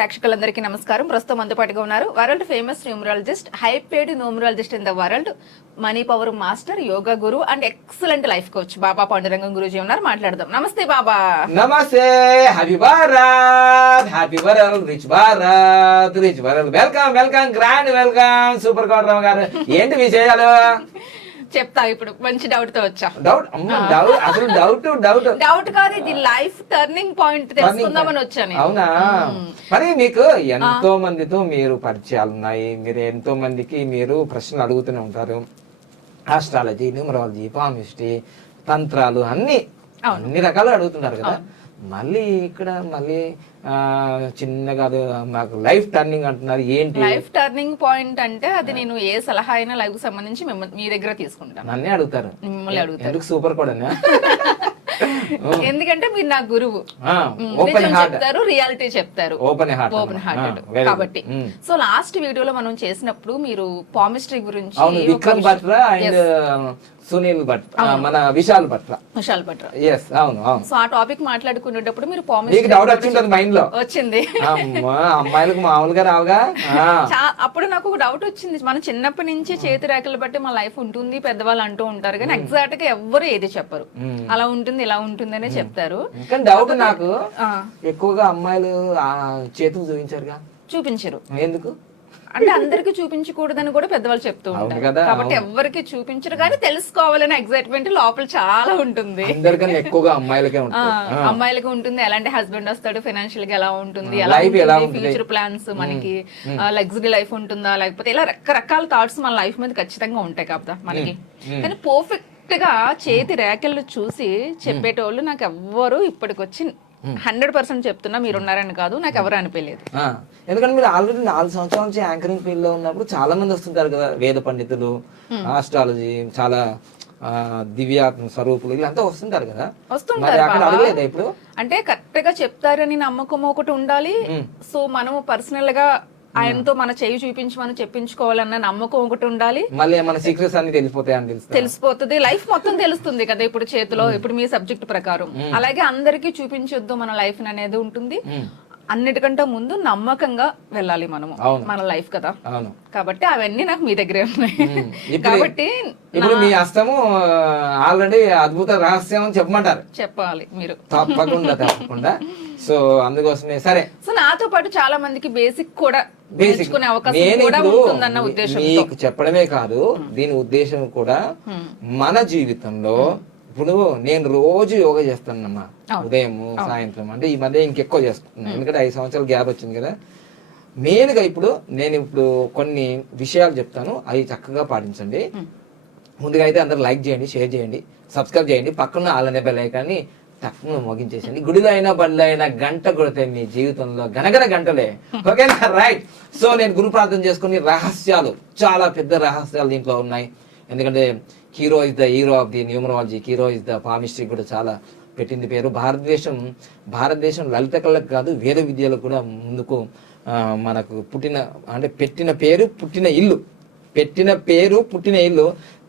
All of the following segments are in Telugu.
ప్రేక్షకులందరికీ నమస్కారం. ప్రస్తుతం మనతో పాటుగా ఉన్నారు world famous numerologist, high paid numerologist in the world, money power master, yoga guru and excellent life coach Baba Pandurangam Guruji ఉన్నారు. మాట్లాడదాం. Namaste Baba. Namaste. Happy Bharat, happy world, rich Bharat, rich world. Welcome welcome, grand welcome. Super Kotarao garu, ఏంటి విషయాలు చెప్తా. ఇప్పుడు మంచి డౌట్ తో వచ్చా. అసలు డౌట్ కాదు, ఇది లైఫ్ టర్నింగ్ పాయింట్ తెలుసుకుందామని వచ్చాను. అవునా? మరి మీకు ఎంతో మందితో మీరు పరిచయాలు ఉన్నాయి, మీరు ఎంతో మందికి మీరు ప్రశ్నలు అడుగుతూనే ఉంటారు. ఆస్ట్రాలజీ, న్యూమరాలజీ, పామిస్ట్రీ, తంత్రాలు అన్ని రకాలు అడుగుతున్నారు కదా. మళ్ళీ ఇక్కడ మళ్ళీ చిన్నగా మాకు లైఫ్ టర్నింగ్ అంటున్నారు. ఏంటి లైఫ్ టర్నింగ్ పాయింట్ అంటే? అది నేను ఏ సలహా అయినా లైఫ్ కు సంబంధించి మీ దగ్గర తీసుకుంటాను. నన్నే అడుగుతారు. మిమ్మల్ని అడుగుతారు. సూపర్ కూడా ఎందుకంటే మీరు నా గురువు. చెప్తారు, రియాలిటీ చెప్తారు, ఓపెన్ హార్టెడ్ కాబట్టి. సో లాస్ట్ వీడియోలో మనం చేసినప్పుడు మీరు పామిస్ట్రీ గురించి, విక్రమ్ బట్రా అండ్ సునీల్ భట్రా, మన విశాల్ భట్రా. yes అవును అవును. సో ఆ టాపిక్ మాట్లాడుకునేటప్పుడు మీరు పామిస్ట్రీ డౌట్ వచ్చింది మైండ్ లో. వచ్చింది. అమ్మాయిలకు మామూలుగా రావుగా. అప్పుడు నాకు ఒక డౌట్ వచ్చింది. మనం చిన్నప్పటి నుంచి చేతి రేఖలు బట్టి మన లైఫ్ ఉంటుంది పెద్దవాళ్ళు అంటూ ఉంటారు, కానీ ఎగ్జాక్ట్ గా ఎవ్వరు ఏది చెప్పరు. అలా ఉంటుంది ఇలా ఉంటుంది అనే చెప్తారు. కానీ డౌట్ నాకు, ఎక్కువగా అమ్మాయిలు చేతులు చూపించరు. ఎందుకు అంటే అందరికి చూపించకూడదని కూడా పెద్దవాళ్ళు చెప్తూ ఉంటారు కాబట్టి ఎవరికి చూపించరు, కానీ తెలుసుకోవాలనే ఎగ్జైట్మెంట్ లోపల చాలా ఉంటుంది. ఎక్కువగా అమ్మాయిలకి ఉంటుంది. ఎలాంటి హస్బెండ్ వస్తాడు, ఫైనాన్షియల్ గా ఎలా ఉంటుంది, ఫ్యూచర్ ప్లాన్స్, మనకి లగ్జరీ లైఫ్ ఉంటుందా, లేకపోతే ఇలా రకరకాల థాట్స్ మన లైఫ్ మీద ఖచ్చితంగా ఉంటాయి కదా మనకి. కానీ పర్ఫెక్ట్ గా చేతి రేఖలు చూసి చెప్పేటోళ్ళు నాకు ఎవ్వరు ఇప్పటికొచ్చి 100% చెప్తున్నా, మీరున్నారని కాదు, నాకు ఎవరు అనిపించలేదు. ఎందుకంటే మీరు ఆల్రెడీ 4 సంవత్సరాల నుంచి యాంకరింగ్ ఫీల్డ్ లో ఉన్నప్పుడు చాలా మంది వస్తుంటారు కదా, వేద పండితులు, ఆస్ట్రాలజీ, చాలా దివ్యాత్మ స్వరూపులు, వీళ్ళంతా వస్తుంటారు కదా. వస్తుంటారు. ఇప్పుడు అంటే కరెక్ట్ గా చెప్తారని నమ్మకం ఒకటి ఉండాలి. సో మనం పర్సనల్ గా ఆయనతో మన చేయి చూపించమని చెప్పించుకోవాలన్న నమ్మకం ఒకటి ఉండాలి. మళ్ళీ మన సీక్రెట్స్ అన్ని తెలిసిపోతుంది, లైఫ్ మొత్తం తెలుస్తుంది కదా ఇప్పుడు చేతిలో. ఇప్పుడు మీ సబ్జెక్ట్ ప్రకారం అలాగే అందరికీ చూపించొద్దు మన లైఫ్ అనేది ఉంటుంది. అన్నిటికంటే ముందు నమ్మకంగా వెళ్ళాలి మనము, మన లైఫ్ కదా. కాబట్టి అవన్నీ నాకు మీ దగ్గరే ఉన్నాయి. కాబట్టి ఇప్పుడు మీ హస్తము ఆల్రెడీ అద్భుత రహస్యం అని చెప్పాలి మీరు. తప్పకుండా. సో అందుకోసమే సరే. సో నాతో పాటు చాలా మందికి బేసిక్ కూడా నేర్చుకునే అవకాశం కూడా ఉంటుందన్న ఉద్దేశం. మీకు చెప్పడమే కాదు, దీని ఉద్దేశం కూడా మన జీవితంలో. ఇప్పుడు నేను రోజు యోగా చేస్తానమ్మా, ఉదయం సాయంత్రం. అంటే ఈ మధ్య ఇంకెక్కువ చేస్తున్నాను, ఎందుకంటే 5 సంవత్సరాల గ్యాప్ వచ్చింది కదా. మెయిన్గా నేను ఇప్పుడు కొన్ని విషయాలు చెప్తాను, అవి చక్కగా పాటించండి. ముందుగా అయితే అందరూ లైక్ చేయండి, షేర్ చేయండి, సబ్స్క్రైబ్ చేయండి, పక్కన ఆలనే బెల్ ఐకాన్ని తక్కువ మోగించేసండి. గుడిలో అయినా బడిలో అయినా గంట కొడితే మీ జీవితంలో గనగన గంటలే. ఓకేనా? రైట్. సో నేను గురు ప్రార్థన చేసుకుని రహస్యాలు, చాలా పెద్ద రహస్యాలు దీంట్లో ఉన్నాయి. ఎందుకంటే hero is the hero of the numerology, hero is the palmistry కూడా చాలా పెట్టింది పేరు. భారతదేశం లలిత కళకు కాదు, వేద విద్యలకు కూడా ముందుకు మనకు పెట్టిన పేరు పుట్టిన ఇల్లు.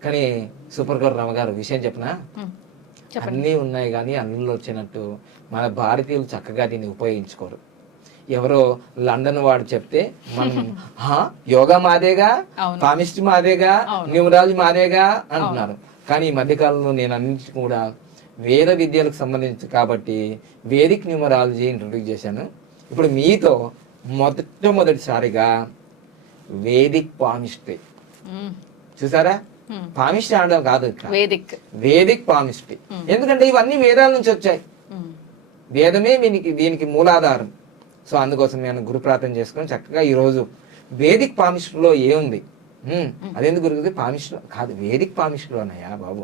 కానీ సూపర్ గౌర్ రమ గారు విషయం చెప్పనా, అన్నీ ఉన్నాయి కానీ అన్నిలో వచ్చినట్టు మన భారతీయులు చక్కగా దీన్ని ఉపయోగించుకోరు. ఎవరో లండన్ వాడు చెప్తే మనం యోగా మాదేగా, పామిస్ట్రీ మాదేగా, న్యూమరాలజీ మాదేగా అంటున్నారు. కానీ ఈ మధ్యకాలంలో నేను అన్నింటి కూడా వేద విద్యలకు సంబంధించి కాబట్టి వేదిక్ న్యూమరాలజీ ఇంట్రొడ్యూస్ చేశాను. ఇప్పుడు మీతో మొదటిసారిగా వేదిక్ పామిస్ట్రీ చూసారా. పామిస్ట్రీ అనడం కాదు, వేదిక్ పామిస్ట్రీ. ఎందుకంటే ఇవన్నీ వేదాల నుంచి వచ్చాయి, వేదమే దీనికి మూలాధారం. సో అందుకోసం నేను గురు ప్రార్థన చేసుకుని చక్కగా ఈ రోజు వేదిక్ పామిస్ట్రీలో ఏముంది, అదెందుకు గురుగుతుంది, పామిస్ట్రీ కాదు వేదిక్ పామిస్ట్రీలోనయ్యా బాబు.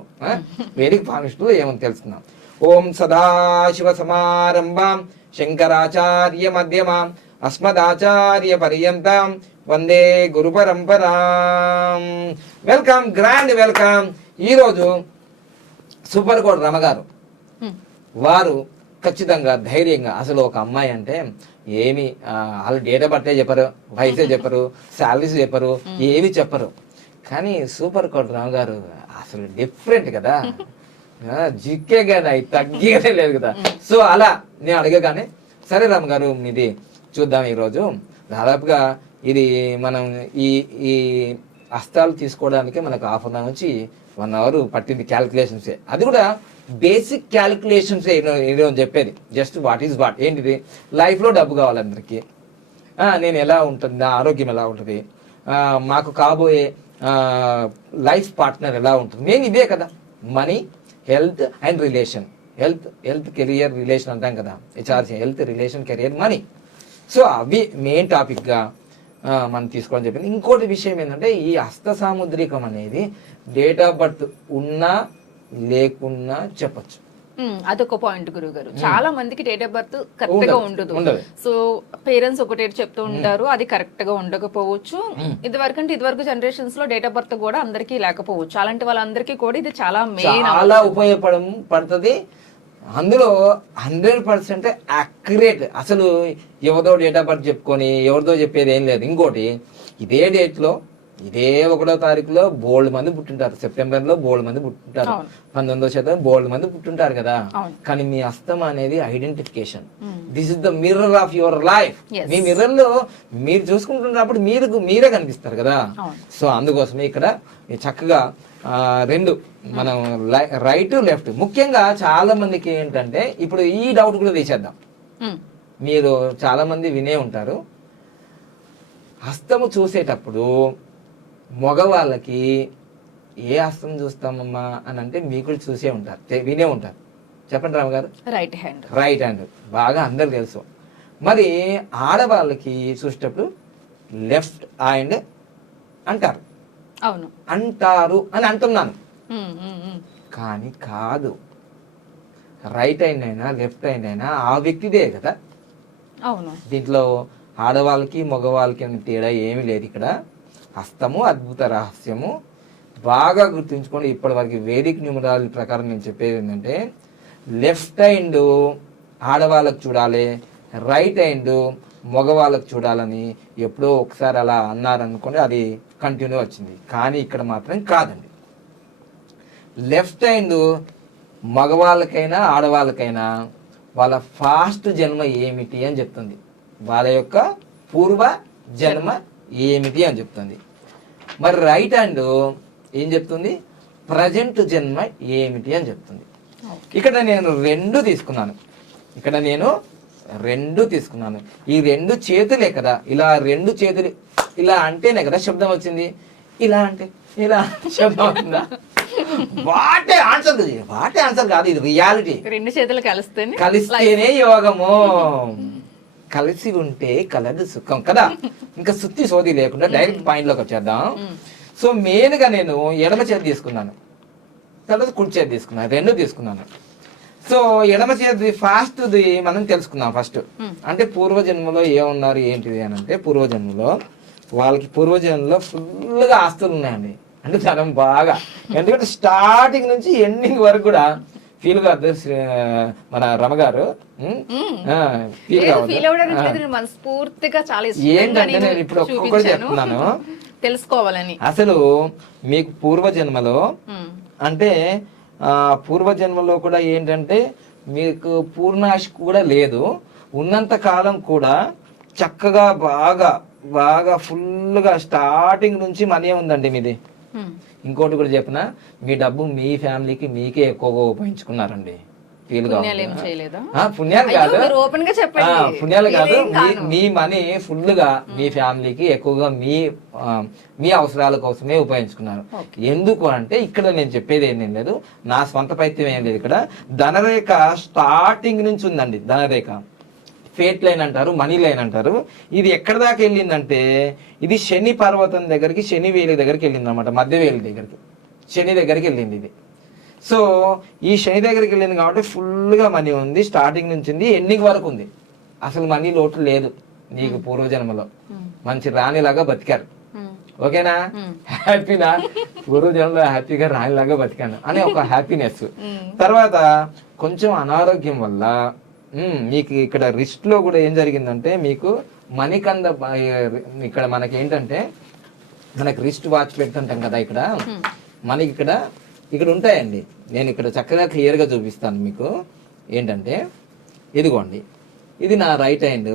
వేదిక్ పామిస్ట్రీలో ఏముంది తెలుసుకుందాం. ఓం సదాశివ సమారంభాం శంకరాచార్య మధ్యమాం అస్మదాచార్య పర్యంతం వందే గురు పరంపరాం. Welcome, grand welcome. ఈరోజు సూపర్ కోడ్ రమగారు వారు ఖచ్చితంగా ధైర్యంగా, అసలు ఒక అమ్మాయి అంటే ఏమి వాళ్ళు డేట్ ఆఫ్ బర్త్ చెప్పరు, వయసే చెప్పరు, శాలరీస్ చెప్పరు, ఏమి చెప్పరు. కానీ సూపర్ కోడ్ రామ్ గారు అసలు డిఫరెంట్ కదా, జిక్కే కదా, తగ్గేదే లేదు కదా. సో అలా నేను అడగగానే సరే రామ్ గారు మీది చూద్దాం ఈరోజు. దాదాపుగా ఇది మనం ఈ ఈ హస్తాలు తీసుకోవడానికి మనకు హాఫ్ అన్ అవర్ నుంచి 1 అవర్ పట్టింది క్యాలిక్యులేషన్సే. అది కూడా బేసిక్ క్యాలిక్యులేషన్సే ఈరోజు చెప్పేది. జస్ట్ వాట్ ఈజ్ వాట్, ఏంటిది లైఫ్లో డబ్బు కావాలి అందరికీ, నేను ఎలా ఉంటుంది, నా ఆరోగ్యం ఎలా ఉంటుంది, మాకు కాబోయే లైఫ్ పార్ట్నర్ ఎలా ఉంటుంది, నేను ఇదే కదా. Money, health and relation. Health career relation అంటాం కదా, health relation career money. So అవి మెయిన్ టాపిక్గా మనం తీసుకోవడం చెప్పింది. ఇంకోటి విషయం ఏంటంటే ఈ హస్త సాముద్రికం అనేది డేట్ ఆఫ్ బర్త్ ఉన్నా లేకున్నా చెప్పచ్చు. అదొక పాయింట్ గురువు గారు. చాలా మందికి డేట్ ఆఫ్ బర్త్ కరెక్ట్ గా ఉండదు. సో పేరెంట్స్ ఒకటే చెప్తూ ఉంటారు, అది కరెక్ట్ గా ఉండకపోవచ్చు. ఇదివరకు జనరేషన్స్ లో డేట్ ఆఫ్ బర్త్ కూడా అందరికీ లేకపోవచ్చు. అలాంటి వాళ్ళందరికీ కూడా ఇది చాలా మెయిన్, చాలా ఉపయోగపడుతుంది. అందులో 100% అక్యురేట్. అసలు ఎవరిదో డేట్ ఆఫ్ బర్త్ చెప్పుకొని ఎవరిదో చెప్పేది ఏం లేదు. ఇంకోటి, ఇదే డేట్లో ఇదే 1వ తారీఖులో బోల్డ్ మంది పుట్టింటారు, సెప్టెంబర్ లో బోల్డ్ మంది పుట్టింటారు, 19వ శతాబ్దం బోల్డ్ మంది పుట్టింటారు కదా. కానీ మీ హస్తం అనేది identification. This is the mirror of your life. Me mirror లో మీరు చూసుకుంటున్నప్పుడు మీరే కనిపిస్తారు కదా. సో అందుకోసమే ఇక్కడ చక్కగా 2 మనం రైట్ లెఫ్ట్. ముఖ్యంగా చాలా మందికి ఏంటంటే ఇప్పుడు ఈ డౌట్ కూడా తీసేద్దాం. మీరు చాలా మంది వినే ఉంటారు, హస్తము చూసేటప్పుడు మగవాళ్ళకి ఏ హస్తం చూస్తామమ్మా అని అంటే మీకు చూసే ఉంటారు, వినే ఉంటారు. చెప్పండి రామ గారు. రైట్ హ్యాండ్ బాగా అందరు తెలుసు. మరి ఆడవాళ్ళకి చూసేటప్పుడు లెఫ్ట్ హ్యాండ్ అంటారు. అవును, అంటారు అని అంటున్నాను, కానీ కాదు. రైట్ హ్యాండ్ అయినా లెఫ్ట్ హ్యాండ్ అయినా ఆ వ్యక్తిదే కదా. అవును, దీంట్లో ఆడవాళ్ళకి మగవాళ్ళకి అని తేడా ఏమీ లేదు. ఇక్కడ హస్తము అద్భుత రహస్యము. బాగా గుర్తుంచుకోండి. ఇప్పటి వరకు వేదిక న్యూమరాలజీ ప్రకారం నేను చెప్పేది ఏంటంటే లెఫ్ట్ హ్యాండ్ ఆడవాళ్ళకు చూడాలి, రైట్ హ్యాండ్ మగవాళ్ళకు చూడాలని ఎప్పుడో ఒకసారి అలా అన్నారనుకోండి, అది కంటిన్యూ వచ్చింది. కానీ ఇక్కడ మాత్రం కాదండి. లెఫ్ట్ హ్యాండ్ మగవాళ్ళకైనా ఆడవాళ్ళకైనా వాళ్ళ ఫాస్ట్ జన్మ ఏమిటి అని చెప్తుంది, వాళ్ళ యొక్క పూర్వ జన్మ ఏమిటి అని చెప్తుంది. మరి రైట్ హ్యాండ్ ఏం చెప్తుంది, ప్రజెంట్ జన్మ ఏమిటి అని చెప్తుంది. ఇక్కడ నేను 2 తీసుకున్నాను. ఈ 2 చేతులే కదా. ఇలా 2 చేతులు ఇలా అంటేనే కదా శబ్దం వచ్చింది. ఇలా అంటే ఇలా శబ్దం వచ్చిందా? వాటే ఆన్సర్ కాదు, ఇది రియాలిటీ. 2 చేతులు కలిస్తేనే యోగము. కలిసి ఉంటే కలదు సుఖం కదా. ఇంకా సుత్తి సోది లేకుండా డైరెక్ట్ పాయింట్ లోకి వచ్చేద్దాం. సో మెయిన్ గా నేను ఎడమ చేతి తీసుకున్నాను, తర్వాత కుడి చేతి తీసుకున్నాను, 2 తీసుకున్నాను. సో ఎడమ చేతి ఫాస్ట్ది మనం తెలుసుకుందాం ఫస్ట్. అంటే పూర్వజన్మలో ఏమున్నారు ఏంటిది అని అంటే, వాళ్ళకి పూర్వజన్మలో ఫుల్గా ఆస్తులు ఉన్నాయండి. అంటే చాలా బాగా, ఎందుకంటే స్టార్టింగ్ నుంచి ఎండింగ్ వరకు కూడా ఫీల్ కాదు మన రమగారు. ఏంటంటే నేను ఇప్పుడు ఒక్కొక్కటి చెప్తున్నాను తెలుసుకోవాలని. అసలు మీకు పూర్వజన్మలో అంటే పూర్వజన్మలో కూడా ఏంటంటే మీకు పూర్ణాశ కూడా లేదు, ఉన్నంత కాలం కూడా చక్కగా బాగా బాగా ఫుల్గా స్టార్టింగ్ నుంచి మనీ ఉందండి మీది. ఇంకోటి కూడా చెప్పిన, మీ డబ్బు మీ ఫ్యామిలీకి మీకే ఎక్కువగా ఉపయోగించుకున్నారండి. పుణ్యాలు కాదు, మీ మనీ ఫుల్ గా మీ ఫ్యామిలీకి ఎక్కువగా మీ అవసరాల కోసమే ఉపయోగించుకున్నారు. ఎందుకు అంటే ఇక్కడ నేను చెప్పేది ఏం లేదు, నా స్వంత పైత్యం ఏం లేదు. ఇక్కడ ధనరేఖ స్టార్టింగ్ నుంచి ఉందండి. ధనరేఖ ఫేట్ లైన్ అంటారు, మనీ లైన్ అంటారు. ఇది ఎక్కడ దాకా వెళ్ళిందంటే ఇది శని పర్వతం దగ్గరికి, శని వేలి దగ్గరికి వెళ్ళింది అనమాట. మధ్య వేలి దగ్గరికి, శని దగ్గరికి వెళ్ళింది ఇది. సో ఈ శని దగ్గరికి వెళ్ళింది కాబట్టి ఫుల్గా మనీ ఉంది. స్టార్టింగ్ నుంచి ఉంది, ఎండింగ్ వరకు ఉంది. అసలు మనీ లోటు లేదు నీకు. పూర్వజన్మలో మంచి రాణిలాగా బతికారు. ఓకేనా? హ్యాపీనా? పూర్వజన్మలో హ్యాపీగా రాణిలాగా బతికాను అనే ఒక హ్యాపీనెస్. తర్వాత కొంచెం అనారోగ్యం వల్ల మీకు ఇక్కడ రిస్ట్ లో కూడా ఏం జరిగిందంటే, మీకు మణికంద ఇక్కడ మనకి ఏంటంటే మనకి రిస్ట్ వాచ్ పెడుతుంటాం కదా, ఇక్కడ మనకి ఇక్కడ ఉంటాయండి. నేను ఇక్కడ చక్కగా క్లియర్గా చూపిస్తాను మీకు. ఏంటంటే ఇదిగోండి, ఇది నా రైట్ హ్యాండ్,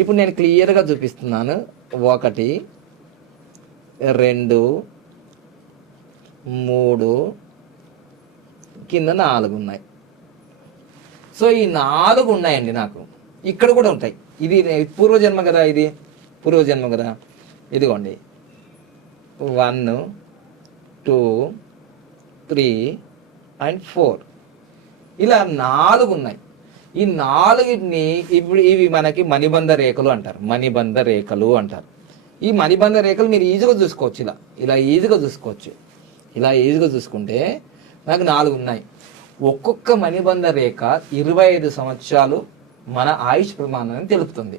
ఇప్పుడు నేను క్లియర్గా చూపిస్తున్నాను. 1 2 3 కింద 4 ఉన్నాయి. సో ఈ 4 ఉన్నాయండి నాకు. ఇక్కడ కూడా ఉంటాయి. ఇది పూర్వజన్మ కదా, ఇది పూర్వజన్మ కదా. ఇదిగోండి 1 2 3 and 4 ఇలా 4 ఉన్నాయి. ఈ 4ని ఇప్పుడు ఇవి మనకి మణిబంధ రేఖలు అంటారు. మణిబంధ రేఖలు అంటారు. ఈ మణిబంధ రేఖలు మీరు ఈజీగా చూసుకోవచ్చు. ఇలా ఈజీగా చూసుకోవచ్చు. ఇలా ఈజీగా చూసుకుంటే నాకు 4 ఉన్నాయి. ఒక్కొక్క మణిబంధ రేఖ 25 సంవత్సరాలు మన ఆయుష్ ప్రమాణాన్ని తెలుపుతుంది.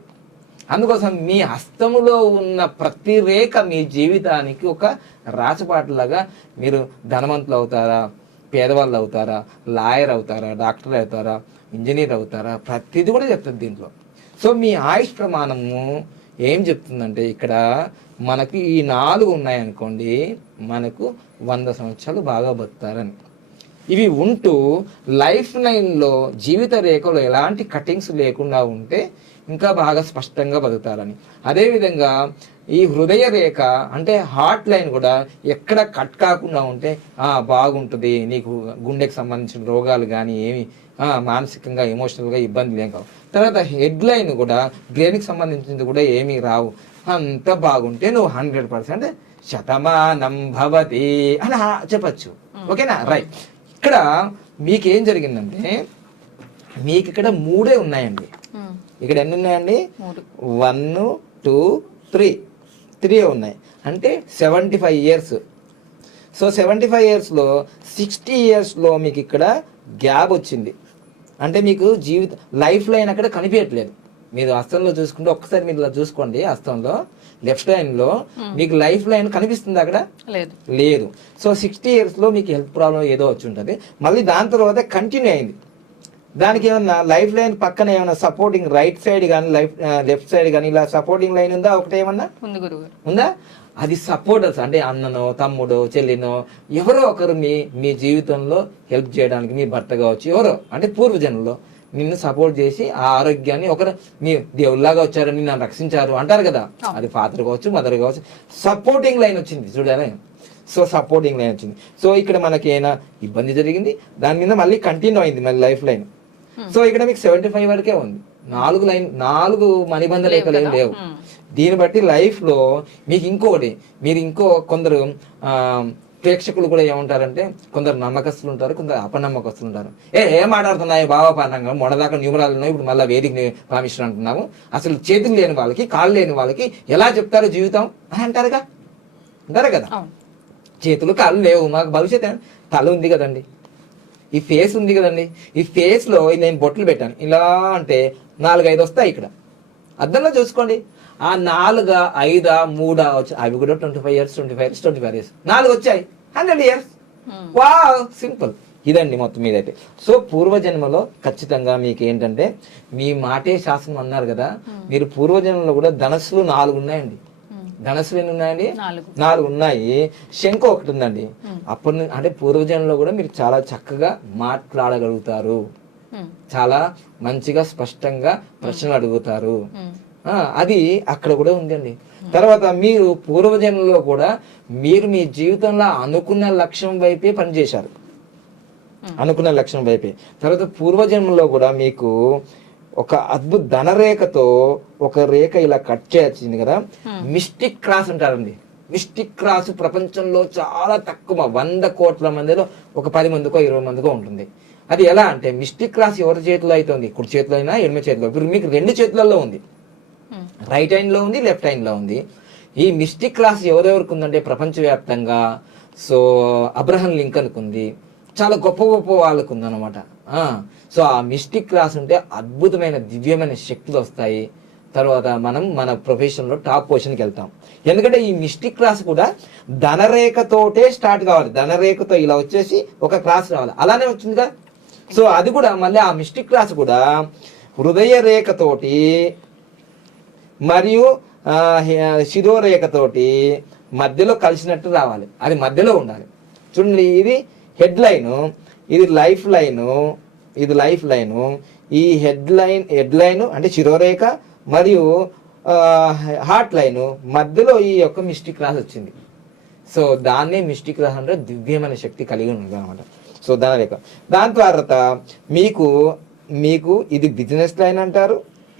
అందుకోసం మీ హస్తములో ఉన్న ప్రతి రేఖ మీ జీవితానికి ఒక రాచపాటులాగా మీరు ధనవంతులు అవుతారా, పేదవాళ్ళు అవుతారా, లాయర్ అవుతారా, డాక్టర్ అవుతారా, ఇంజనీర్ అవుతారా, ప్రతిదీ కూడా చెప్తుంది దీంట్లో. సో మీ ఆయుష్ ప్రమాణము ఏం చెప్తుందంటే ఇక్కడ మనకి ఈ 4 ఉన్నాయనుకోండి, మనకు 100 సంవత్సరాలు బాగా బతుకుతారని. ఇవి ఉంటూ లైఫ్ లైన్లో జీవిత రేఖలో ఎలాంటి కటింగ్స్ లేకుండా ఉంటే ఇంకా బాగా స్పష్టంగా బతుకుతారని. అదేవిధంగా ఈ హృదయ రేఖ అంటే హార్ట్ లైన్ కూడా ఎక్కడ కట్ కాకుండా ఉంటే బాగుంటుంది, నీకు గుండెకి సంబంధించిన రోగాలు కానీ ఏమి మానసికంగా ఎమోషనల్గా ఇబ్బందులు ఏం కావు. తర్వాత హెడ్ లైన్ కూడా బ్రెయిన్కి సంబంధించింది కూడా ఏమీ రావు. అంత బాగుంటే నువ్వు 100% శతమానం భవతి అని చెప్పచ్చు. ఓకేనా? రైట్. ఇక్కడ మీకేం జరిగిందంటే మీకు ఇక్కడ 3 ఉన్నాయండి. ఇక్కడ ఎన్ని ఉన్నాయండి? 1 2 3 ఉన్నాయి. అంటే 75 ఇయర్స్. సో 75 ఇయర్స్లో 60 ఇయర్స్లో మీకు ఇక్కడ గ్యాప్ వచ్చింది. అంటే మీకు లైఫ్ లైన్ అక్కడ కనిపించట్లేదు. మీరు హస్తంలో చూసుకుంటే ఒక్కసారి మీరు ఇలా చూసుకోండి. హస్తంలో లెఫ్ట్ లైన్లో మీకు లైఫ్ లైన్ కనిపిస్తుంది అక్కడ? లేదు. సో 60 ఇయర్స్లో మీకు హెల్త్ ప్రాబ్లం ఏదో వచ్చి ఉంటుంది. మళ్ళీ దాని తర్వాత కంటిన్యూ అయింది. దానికి ఏమన్నా లైఫ్ లైన్ పక్కన ఏమన్నా సపోర్టింగ్ రైట్ సైడ్ కానీ లెఫ్ట్ సైడ్ కానీ ఇలా సపోర్టింగ్ లైన్ ఉందా? ఒకటే ఏమన్నా ఉందా? అది సపోర్టర్స్ అంటే అన్ననో, తమ్ముడో, చెల్లినో ఎవరో ఒకరు మీ జీవితంలో హెల్ప్ చేయడానికి, మీ భర్త కావచ్చు, ఎవరో అంటే పూర్వజన్మలో నిన్ను సపోర్ట్ చేసి ఆ ఆరోగ్యాన్ని ఒకరు మీ దేవుళ్ళలాగా వచ్చారని నన్ను రక్షించారు అంటారు కదా. అది ఫాదర్ కావచ్చు, మదర్ కావచ్చు. సపోర్టింగ్ లైన్ వచ్చింది చూడాలి. సో సపోర్టింగ్ లైన్ వచ్చింది. సో ఇక్కడ మనకి ఏమైనా ఇబ్బంది జరిగింది, దాని మీద మళ్ళీ కంటిన్యూ అయింది మళ్ళీ లైఫ్ లైన్. సో ఇక్కడ మీకు 75 వరకే ఉంది. 4 మణిబంధ రేఖలు ఏం లేవు. దీన్ని బట్టి లైఫ్ లో మీకు ఇంకొకటి, మీరు కొందరు ప్రేక్షకులు కూడా ఏమంటారంటే, కొందరు నమ్మకస్తులు ఉంటారు, కొందరు అపనమ్మకస్తులు ఉంటారు. ఏం మాట్లాడుతున్నాయి బాబా పానంగా, మొన్నదాకా న్యూమరాలు ఉన్నాయి, ఇప్పుడు మళ్ళీ వేదికని పామిషన్ అంటున్నాము. అసలు చేతులు లేని వాళ్ళకి, కాళ్ళు లేని వాళ్ళకి ఎలా చెప్తారు జీవితం అని అంటారు కదా. చేతులు కాళ్ళు లేవు, మాకు భవిష్యత్ తల ఉంది కదండి, ఈ ఫేస్ ఉంది కదండి. ఈ ఫేస్ లో నేను బొట్లు పెట్టాను ఇలా అంటే 4-5 వస్తాయి. ఇక్కడ అద్దంలో చూసుకోండి. ఆ 4, 5, 3 వచ్చాయి. అవి కూడా 25 ఇయర్స్ 25 ఇయర్స్ 4 వచ్చాయి. 100 ఇయర్స్. Wow, simple. ఇదండి మొత్తం మీదైతే. సో పూర్వజన్మలో ఖచ్చితంగా మీకు ఏంటంటే మీ మాటే శాసనం అన్నారు కదా, మీరు పూర్వజన్మలో కూడా ధనస్సులు 4 ఉన్నాయండి. ధనస్సులు ఎన్ని ఉన్నాయండి? 4 ఉన్నాయి. శంఖ ఒకటి ఉందండి. అప్పటి అంటే పూర్వజన్మలో కూడా మీరు చాలా చక్కగా మాట్లాడగలుగుతారు, చాలా మంచిగా స్పష్టంగా ప్రశ్నలు అడుగుతారు. అది అక్కడ కూడా ఉందండి. తర్వాత మీరు పూర్వజన్మలో కూడా మీరు మీ జీవితంలో అనుకున్న లక్ష్యం వైపే పనిచేశారు, అనుకున్న లక్ష్యం వైపే. తర్వాత పూర్వజన్మలో కూడా మీకు ఒక అద్భుత ధనరేఖతో ఒక రేఖ ఇలా కట్ చేయాల్సింది కదా, మిస్టిక్ క్రాస్ అంటారండి. మిస్టిక్ క్రాస్ ప్రపంచంలో చాలా తక్కువ, 100 కోట్ల మందిలో ఒక 10 మందికో 20 మందికో ఉంటుంది. అది ఎలా అంటే మిస్టిక్ క్రాస్ ఎవరి చేతిలో అవుతుంది? కుడి చేతిలో అయినా ఎడమ చేతిలో. ఇప్పుడు మీకు 2 చేతులలో ఉంది, రైట్ హ్యాండ్ లో ఉంది, లెఫ్ట్ హ్యాండ్ లో ఉంది. ఈ మిస్టిక్ క్రాస్ ఎవరెవరికి ఉందంటే ప్రపంచవ్యాప్తంగా. సో అబ్రహం లింకన్కు ఉంది, చాలా గొప్ప గొప్ప వాళ్ళకు ఉందన్నమాట. సో ఆ మిస్టిక్ క్రాస్ ఉంటే అద్భుతమైన దివ్యమైన శక్తులు వస్తాయి. తర్వాత మనం మన ప్రొఫెషన్లో టాప్ పొజిషన్కి వెళ్తాం. ఎందుకంటే ఈ మిస్టిక్ క్రాస్ కూడా ధనరేఖతోటే స్టార్ట్ కావాలి. ధనరేఖతో ఇలా వచ్చేసి ఒక క్రాస్ రావాలి, అలానే వచ్చిందిగా. సో అది కూడా మళ్ళీ ఆ మిస్టిక్ క్రాస్ కూడా హృదయ రేఖతోటి మరియు శిరోరేఖతోటి మధ్యలో కలిసినట్టు రావాలి. అది మధ్యలో ఉండాలి. చూడండి, ఇది హెడ్ లైను, ఇది లైఫ్ లైను, ఇది లైఫ్ లైను. ఈ హెడ్ లైన్ అంటే శిరోరేఖ మరియు హార్ట్ లైన్ మధ్యలో ఈ యొక్క మిస్టిక్ రాసి వచ్చింది. సో దాన్నే మిస్టిక్ రాసి అంటే దివ్యమైన శక్తి కలిగి ఉంది అనమాట. సో ధనరేఖ. దాని తర్వాత మీకు ఇది బిజినెస్ లైన్ అంటారు,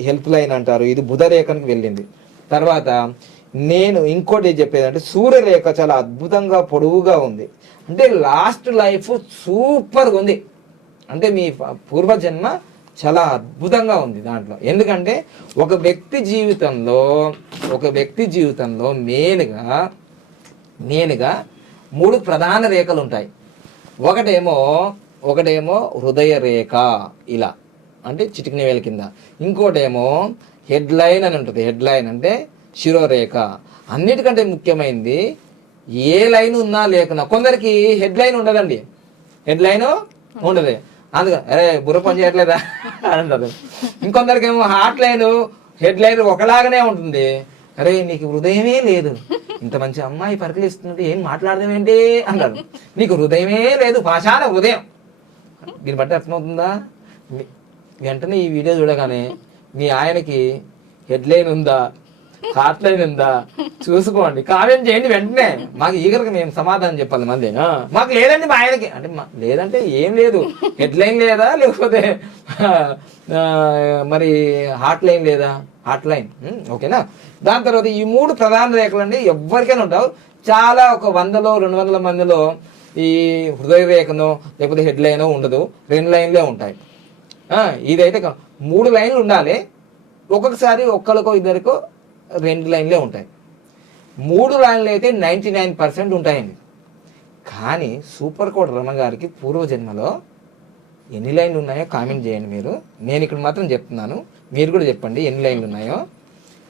హెల్త్ లైన్ అంటారు. ఇది బుధరేఖకి వెళ్ళింది. తర్వాత నేను ఇంకోటి చెప్పేదంటే సూర్యరేఖ చాలా అద్భుతంగా పొడవుగా ఉంది. అంటే లాస్ట్ లైఫ్ సూపర్గా ఉంది. అంటే మీ పూర్వజన్మ చాలా అద్భుతంగా ఉంది దాంట్లో. ఎందుకంటే ఒక వ్యక్తి జీవితంలో మెయిన్గా 3 ప్రధాన రేఖలు ఉంటాయి. ఒకటేమో హృదయ రేఖ ఇలా అంటే చిటికిన వేల కింద. ఇంకోటేమో హెడ్ లైన్ అని ఉంటుంది. హెడ్ లైన్ అంటే శిరోరేఖ. అన్నిటికంటే ముఖ్యమైనది ఏ లైన్ ఉన్నా లేకున్నా, కొందరికి హెడ్ లైన్ ఉండదండి, హెడ్ లైన్ ఉండదు, అందుకని అరే బుర్ర పని చేయట్లేదా అంటారు. ఇంకొందరికి ఏమో హార్ట్ లైన్ హెడ్ లైన్ ఒకలాగానే ఉంటుంది. అరే నీకు హృదయమే లేదు, ఇంత మంచి అమ్మాయి పరికలిస్తుంటే ఏం మాట్లాడదామేంటి అంటారు. నీకు హృదయమే లేదు, పాషాణ హృదయం. దీన్ని బట్టి అర్థమవుతుందా? వెంటనే ఈ వీడియో చూడగానే మీ ఆయనకి హెడ్ లైన్ ఉందా, హార్ట్ లైన్ ఉందా చూసుకోండి, కామెంట్ చేయండి వెంటనే. మాకు ఈగరికి మేము సమాధానం చెప్పాలి. మంది మాకు లేదండి మా ఆయనకి అంటే లేదంటే ఏం లేదు, హెడ్ లైన్ లేదా, లేకపోతే మరి హార్ట్ లైన్ లేదా, హార్ట్ లైన్ ఓకేనా. దాని తర్వాత ఈ 3 ప్రధాన రేఖలు అండి ఎవరికైనా ఉంటావు. చాలా ఒక 100-200 మందిలో ఈ హృదయ రేఖనో లేకపోతే హెడ్ లైనో ఉండదు, 2 లైన్లే ఉంటాయి. ఇదైతే 3 లైన్లు ఉండాలి. ఒక్కొక్కసారి ఒక్కరికో ఇద్దరికో 2 లైన్లే ఉంటాయి. 3 లైన్లు అయితే 99% ఉంటాయండి. కానీ సూపర్ కోడ్ రమ గారికి పూర్వజన్మలో ఎన్ని లైన్లు ఉన్నాయో కామెంట్ చేయండి మీరు. నేను ఇక్కడ మాత్రం చెప్తున్నాను, మీరు కూడా చెప్పండి ఎన్ని లైన్లు ఉన్నాయో.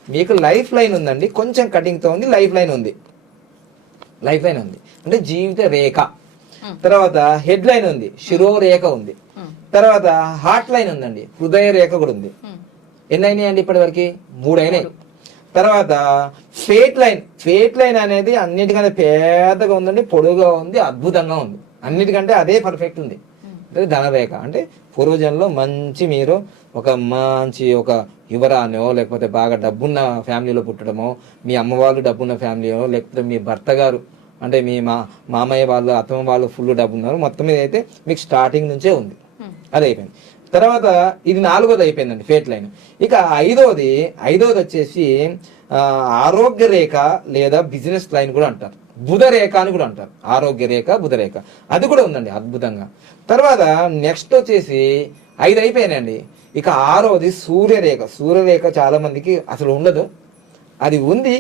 మీకు లైఫ్ లైన్ ఉందండి, కొంచెం కటింగ్తో ఉంది. లైఫ్ లైన్ ఉంది అంటే జీవిత రేఖ. తర్వాత హెడ్ లైన్ ఉంది, శిరోరేఖ ఉంది. తర్వాత హార్ట్ లైన్ ఉందండి, హృదయ రేఖ కూడా ఉంది. ఎన్ని అయినాయండి ఇప్పటి వరకు? 3 అయినాయి. తర్వాత ఫేట్ లైన్ అనేది అన్నిటికంటే పెద్దగా ఉందండి, పొడుగుగా ఉంది, అద్భుతంగా ఉంది. అన్నిటికంటే అదే పర్ఫెక్ట్ ఉంది. ధనరేఖ అంటే పూర్వజన్మలో మీరు ఒక యువరానో లేకపోతే బాగా డబ్బున్న ఫ్యామిలీలో పుట్టడమో, మీ అమ్మ వాళ్ళు డబ్బున్న ఫ్యామిలీయో, లేకపోతే మీ భర్త గారు అంటే మీ మామయ్య వాళ్ళు అత్తమ్మ వాళ్ళు ఫుల్ డబ్బు ఉన్నారు. మొత్తం మీద అయితే మీకు స్టార్టింగ్ నుంచే ఉంది. అది అయిపోయింది. తర్వాత ఇది 4వది అయిపోయిందండి ఫేట్ లైన్. ఇక ఐదోది వచ్చేసి ఆరోగ్య రేఖ లేదా బిజినెస్ లైన్ కూడా అంటారు, బుధ రేఖ అని కూడా అంటారు. ఆరోగ్య రేఖ, బుధ రేఖ అది కూడా ఉందండి అద్భుతంగా. తర్వాత నెక్స్ట్ వచ్చేసి 5 అయిపోయినాయండి. ఇక 6వది సూర్యరేఖ చాలా మందికి అసలు ఉండదు, అది ఉంది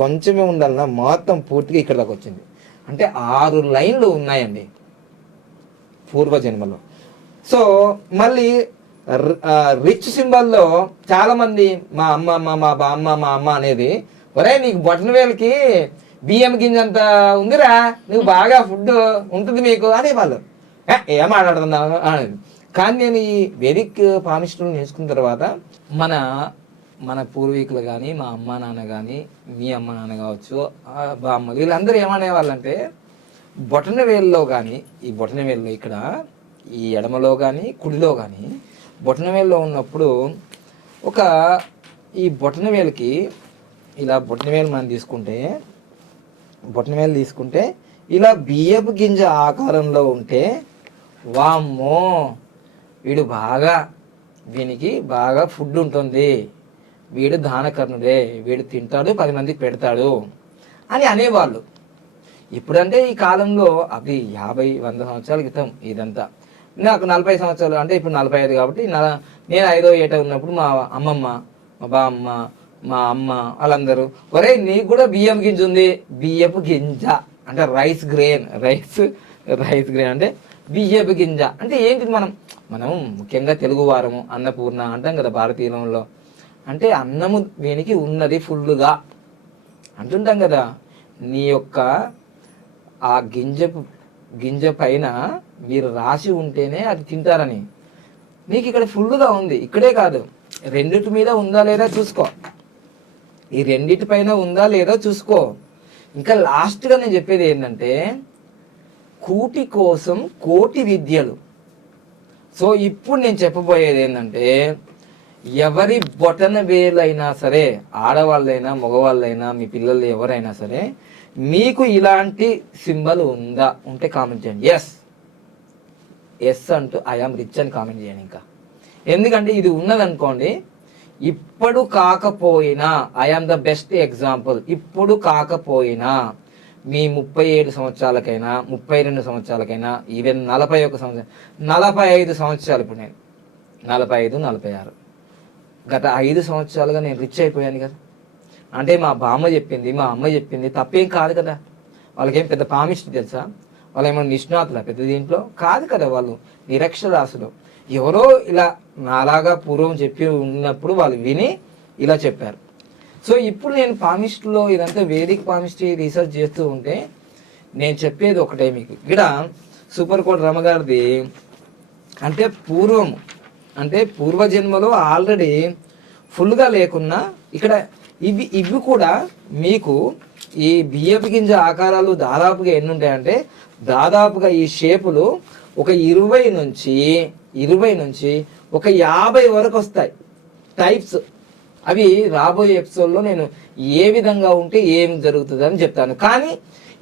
కొంచెమే ఉండాలన్నా మొత్తం పూర్తిగా ఇక్కడ దాకా వచ్చింది. అంటే 6 లైన్లు ఉన్నాయండి పూర్వజన్మలో. సో మళ్ళీ రిచ్ సింబల్లో చాలా మంది మా అమ్మ అనేది, ఒరే నీకు బొటన వేలకి బియ్యం గింజంత ఉందిరా, నువ్వు బాగా ఫుడ్ ఉంటుంది మీకు అనేవాళ్ళు. ఏం మాట్లాడుతున్నావు అనేది. కానీ నేను ఈ వేదిక్ పామిస్టులు నేర్చుకున్న తర్వాత మన పూర్వీకులు కానీ, మా అమ్మ నాన్న కానీ, మీ అమ్మ నాన్న కావచ్చు, బామ్మలు వీళ్ళందరూ ఏమనేవాళ్ళంటే బొటన వేల్లో కానీ, ఈ బొటన వేల్లో ఇక్కడ ఈ ఎడమలో కానీ కుడిలో కానీ బొటన వేల్లో ఉన్నప్పుడు ఈ బొటన వేలుకి ఇలా బొటన వేలు మనం తీసుకుంటే ఇలా బియ్యపు గింజ ఆకారంలో ఉంటే వామ్మో వీనికి బాగా ఫుడ్ ఉంటుంది, వీడు దానకర్ణుడే, వీడు తింటాడు 10 మందికి పెడతాడు అని అనేవాళ్ళు. ఇప్పుడంటే ఈ కాలంలో అది 50-100 సంవత్సరాల క్రితం ఇదంతా. నాకు 40 సంవత్సరాలు అంటే ఇప్పుడు 45 కాబట్టి నేను 5వ ఏట ఉన్నప్పుడు మా అమ్మమ్మ, మా బామ్మ, మా అమ్మ వాళ్ళందరూ, ఒరే నీకు కూడా బియ్యం గింజ ఉంది, బియ్యపు గింజ అంటే రైస్ గ్రెయిన్ అంటే బియ్యపు గింజ అంటే ఏంటిది? మనం ముఖ్యంగా తెలుగు వారము అన్నపూర్ణ అంటాం కదా భారతీయంలో. అంటే అన్నము వీనికి ఉన్నది ఫుల్లుగా అంటుంటాం కదా. నీ యొక్క ఆ గింజ పైన మీరు రాసి ఉంటేనే అది తింటారని. నీకు ఇక్కడ ఫుల్గా ఉంది, ఇక్కడే కాదు 2 మీద ఉందా లేదా చూసుకో, ఈ 2 పైన ఉందా లేదా చూసుకో. ఇంకా లాస్ట్గా నేను చెప్పేది ఏంటంటే కూటి కోసం కోటి విద్యలు. సో ఇప్పుడు నేను చెప్పబోయేది ఏంటంటే ఎవరి బొటన వేలైనా సరే, ఆడవాళ్ళైనా మగవాళ్ళైనా మీ పిల్లలు ఎవరైనా సరే, మీకు ఇలాంటి సింబల్ ఉందా? ఉంటే కామెంట్ చేయండి. ఎస్ అంటూ ఐఆమ్ రిచ్ అని కామెంట్ చేయండి. ఇంకా ఎందుకంటే ఇది ఉన్నదనుకోండి, ఇప్పుడు కాకపోయినా ఐఆమ్ ద బెస్ట్ ఎగ్జాంపుల్, ఇప్పుడు కాకపోయినా మీ 37 సంవత్సరాలకైనా 32 సంవత్సరాలకైనా ఈవెన్ 41 సంవత్సరం 45 సంవత్సరాలు, ఇప్పుడు నేను 45 46 గత 5 సంవత్సరాలుగా నేను రిచ్ అయిపోయాను కదా. అంటే మా బామ్మ చెప్పింది, మా అమ్మ చెప్పింది, తప్పేం కాదు కదా. వాళ్ళకేం పెద్ద పామిస్ట్ తెలుసా? వాళ్ళు ఏమైనా నిష్ణాతులా పెద్ద దీంట్లో? కాదు కదా. వాళ్ళు నిరక్షరాస్యులు. ఎవరో ఇలా నాలాగా పూర్వం చెప్పి ఉన్నప్పుడు వాళ్ళు విని ఇలా చెప్పారు. సో ఇప్పుడు నేను పామిస్ట్లో ఇదంతా వేదిక పామిస్ట్రీ రీసెర్చ్ చేస్తూ ఉంటే నేను చెప్పేది ఒకటే మీకు. ఇక్కడ సూపర్ కోడ్ రమగారిది అంటే పూర్వం, అంటే పూర్వజన్మలో ఆల్రెడీ ఫుల్గా లేకున్నా ఇక్కడ ఇవి కూడా మీకు ఈ బియ్యపు గింజ ఆకారాలు దాదాపుగా ఎన్ని ఉంటాయంటే, దాదాపుగా ఈ షేపులు ఒక 20 నుంచి ఒక 50 వరకు వస్తాయి టైప్స్. అవి రాబోయే ఎపిసోడ్లో నేను ఏ విధంగా ఉంటే ఏం జరుగుతుంది అని చెప్తాను. కానీ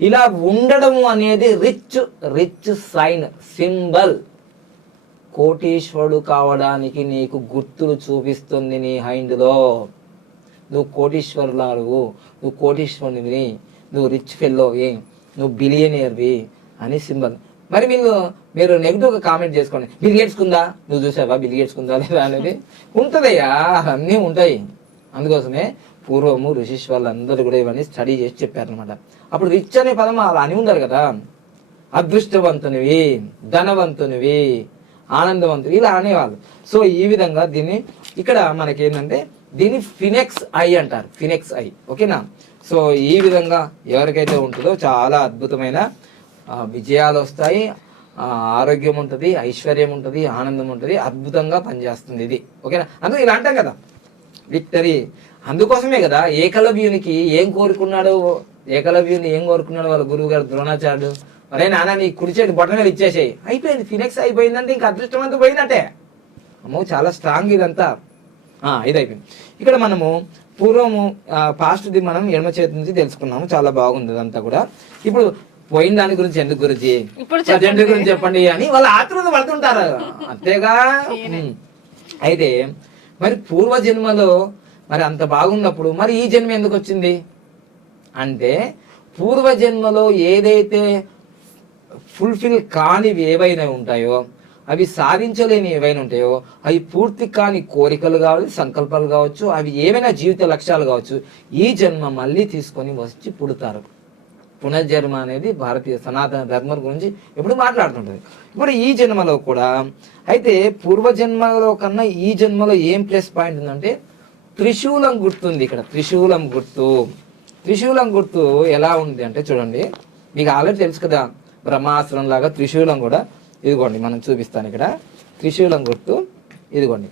ఇలా ఉండడం అనేది రిచ్ సైన్, సింబల్. కోటీశ్వరుడు కావడానికి నీకు గుర్తులు చూపిస్తుంది నీ హైండ్లో. నువ్వు కోటీశ్వరులాడువు, నువ్వు కోటీశ్వరునివి, నువ్వు రిచ్ ఫెల్లోవి, నువ్వు బిలియనియర్వి అని సింబల్. మరి మీరు నెగిటివ్గా కామెంట్ చేసుకోండి, బిల్ గేట్స్ కుందా, నువ్వు చూసావా బిల్ గేట్స్ కుందా లేదా అనేది ఉంటుందయ్యా, అన్నీ ఉంటాయి. అందుకోసమే పూర్వము ఋషిష్ వాళ్ళందరూ కూడా ఇవన్నీ స్టడీ చేసి చెప్పారనమాట. అప్పుడు రిచ్ అనే పదం అలా అని ఉండరు కదా, అదృష్టవంతునివి, ధనవంతునివి, ఆనందవంతులు ఇలా అనేవాళ్ళు. సో ఈ విధంగా దీన్ని ఇక్కడ మనకి ఏంటంటే దీన్ని ఫినెక్స్ ఐ అంటారు, ఫినెక్స్ ఐ. ఓకేనా? సో ఈ విధంగా ఎవరికైతే ఉంటుందో చాలా అద్భుతమైన విజయాలు వస్తాయి, ఆరోగ్యం ఉంటుంది, ఐశ్వర్యం ఉంటుంది, ఆనందం ఉంటుంది, అద్భుతంగా పనిచేస్తుంది ఇది. ఓకేనా? అందుకు ఇలా అంటాం కదా విక్టరీ. అందుకోసమే కదా ఏకలవ్యునికి ఏం కోరుకున్నాడు వాళ్ళ గురువు గారు ద్రోణాచార్యుడు, అరే నాన్న నీ కుడిచేటి బొటనలు ఇచ్చేసేయి, అయిపోయింది, ఫినెక్స్ అయిపోయిందంటే ఇంకా అదృష్టం అంతా పోయినట్టే. అమ్మో చాలా స్ట్రాంగ్ ఇదంతా. ఇది అయిపోయింది. ఇక్కడ మనము పూర్వము పాస్ట్ది మనం ఎడమ చేతి నుంచి తెలుసుకున్నాము, చాలా బాగుంది అదంతా కూడా. ఇప్పుడు పోయిన దాని గురించి ఎందుకు గురించి ప్రజెంట్ గురించి చెప్పండి అని వాళ్ళు ఆతృత పడుతుంటారు అంతేగా. అయితే మరి పూర్వజన్మలో మరి అంత బాగున్నప్పుడు మరి ఈ జన్మ ఎందుకు వచ్చింది అంటే, పూర్వజన్మలో ఏదైతే ఫుల్ఫిల్ కానివి ఏవైనా ఉంటాయో, అవి సాధించలేని ఏవైనా ఉంటాయో, అవి పూర్తి కాని కోరికలు కావచ్చు, సంకల్పాలు కావచ్చు, అవి ఏవైనా జీవిత లక్ష్యాలు కావచ్చు, ఈ జన్మ మళ్ళీ తీసుకొని వచ్చి పుడతారు. పునర్జన్మ అనేది భారతీయ సనాతన ధర్మం గురించి ఎప్పుడు మాట్లాడుతుంటుంది. ఇప్పుడు ఈ జన్మలో కూడా అయితే పూర్వజన్మలో కన్నా ఈ జన్మలో ఏం ప్లస్ పాయింట్ ఉందంటే త్రిశూలం గుర్తుంది. ఇక్కడ త్రిశూలం గుర్తు ఎలా ఉంది అంటే చూడండి, మీకు ఆల్రెడీ తెలుసు కదా బ్రహ్మాస్త్రం లాగా త్రిశూలం కూడా. ఇదిగోండి మనం చూపిస్తాను. ఇక్కడ త్రిశూలం గుర్తు ఇదిగోండి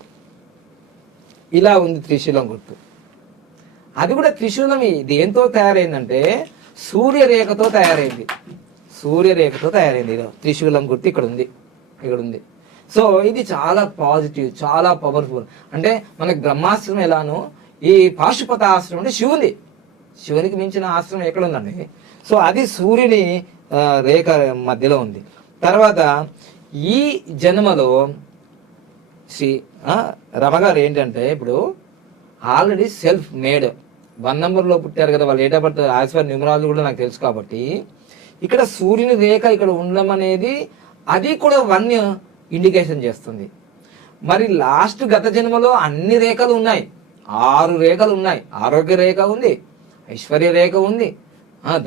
ఇలా ఉంది త్రిశూలం గుర్తు. అది కూడా త్రిశూలం దేంతో తయారైందంటే సూర్యరేఖతో తయారైంది. ఇదో త్రిశూలం గుర్తు ఇక్కడ ఉంది. సో ఇది చాలా పాజిటివ్, చాలా పవర్ఫుల్. అంటే మనకి బ్రహ్మాస్త్రం ఎలానో ఈ పాశుపత ఆశ్రమం అంటే శివునికి మించిన ఆశ్రమం ఎక్కడ ఉందండి. సో అది సూర్యుని రేఖ మధ్యలో ఉంది. తర్వాత ఈ జన్మలో శ్రీ రమగారు ఏంటంటే ఇప్పుడు ఆల్రెడీ సెల్ఫ్ మేడ్ 1 నంబర్లో పుట్టారు కదా, వాళ్ళు ఏటా పడుతుంది ఆశ్వర్ న్యూమరాలజీ కూడా నాకు తెలుసు కాబట్టి ఇక్కడ సూర్యుని రేఖ ఇక్కడ ఉండడం అనేది అది కూడా 1 ఇండికేషన్ చేస్తుంది. మరి లాస్ట్ గత జన్మలో అన్ని రేఖలు ఉన్నాయి, 6 రేఖలు ఉన్నాయి. ఆరోగ్య రేఖ ఉంది, ఐశ్వర్య రేఖ ఉంది,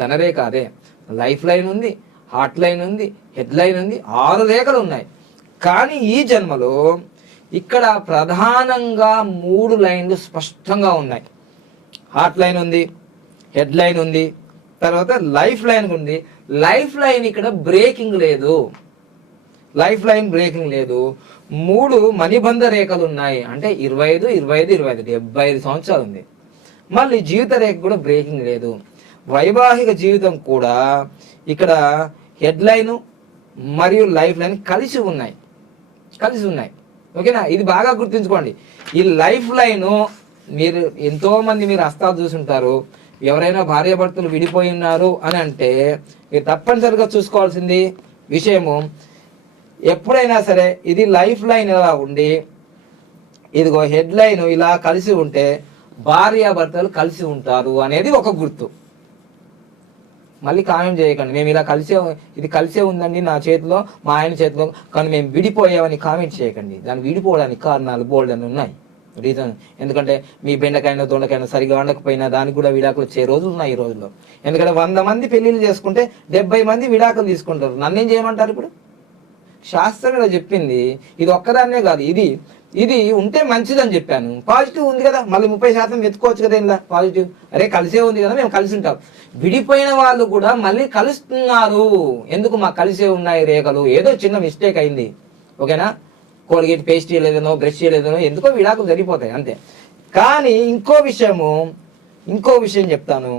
ధనరేఖ అదే లైఫ్ లైన్ ఉంది, హార్ట్ లైన్ ఉంది, హెడ్ లైన్ ఉంది, 6 రేఖలు ఉన్నాయి. కానీ ఈ జన్మలో ఇక్కడ ప్రధానంగా 3 లైన్లు స్పష్టంగా ఉన్నాయి. హార్ట్ లైన్ ఉంది, హెడ్ లైన్ ఉంది, తర్వాత లైఫ్ లైన్ ఉంది. లైఫ్ లైన్ ఇక్కడ బ్రేకింగ్ లేదు, 3 మణిబంధ రేఖలు ఉన్నాయి. అంటే 25, 75 సంవత్సరాలు ఉంది. మళ్ళీ జీవిత రేఖ కూడా బ్రేకింగ్ లేదు. వైవాహిక జీవితం కూడా ఇక్కడ హెడ్ లైన్ మరియు లైఫ్ లైన్ కలిసి ఉన్నాయి. ఓకేనా, ఇది బాగా గుర్తుంచుకోండి. ఈ లైఫ్ లైన్ మీరు ఎంతో మంది మీరు హస్తాలు చూసుంటారు. ఎవరైనా భార్యాభర్తలు విడిపోయి ఉన్నారు అని అంటే మీరు తప్పనిసరిగా చూసుకోవాల్సింది విషయము, ఎప్పుడైనా సరే ఇది లైఫ్ లైన్ ఇలా ఉండి ఇదిగో హెడ్ లైన్ ఇలా కలిసి ఉంటే భార్యాభర్తలు కలిసి ఉంటారు అనేది ఒక గుర్తు. మళ్ళీ కామెంట్ చేయకండి మేము ఇలా ఇది కలిసే ఉందండి నా చేతిలో మా ఆయన చేతిలో కానీ మేము విడిపోయామని కామెంట్ చేయకండి. దాన్ని విడిపోవడానికి కారణాలు బోల్డ్ అని ఉన్నాయి, రీజన్. ఎందుకంటే మీ బెండకాయన దొండకాయన సరిగా వండకపోయినా దానికి కూడా విడాకులు వచ్చే రోజులు ఉన్నాయి ఈ రోజుల్లో. ఎందుకంటే 100 మంది పెళ్లిళ్ళు చేసుకుంటే 70 మంది విడాకులు తీసుకుంటారు. నన్నేం చేయమంటారు? ఇప్పుడు శాస్త్రం ఇలా చెప్పింది, ఇది ఒక్కదాన్నే కాదు, ఇది ఉంటే మంచిదని చెప్పాను. పాజిటివ్ ఉంది కదా, మళ్ళీ 30% వెతుకోవచ్చు కదా ఇలా పాజిటివ్. అరే కలిసే ఉంది కదా, మేము కలిసి ఉంటాం. విడిపోయిన వాళ్ళు కూడా మళ్ళీ కలుస్తున్నారు. ఎందుకు? మాకు కలిసే ఉన్నాయి రేఖలు, ఏదో చిన్న మిస్టేక్ అయింది, ఓకేనా, కోల్గేట్ పేస్ట్ చేయలేదనో బ్రష్ చేయలేదనో ఎందుకో విడాకులు జరిగిపోతాయి అంతే. కానీ ఇంకో విషయం చెప్తాను.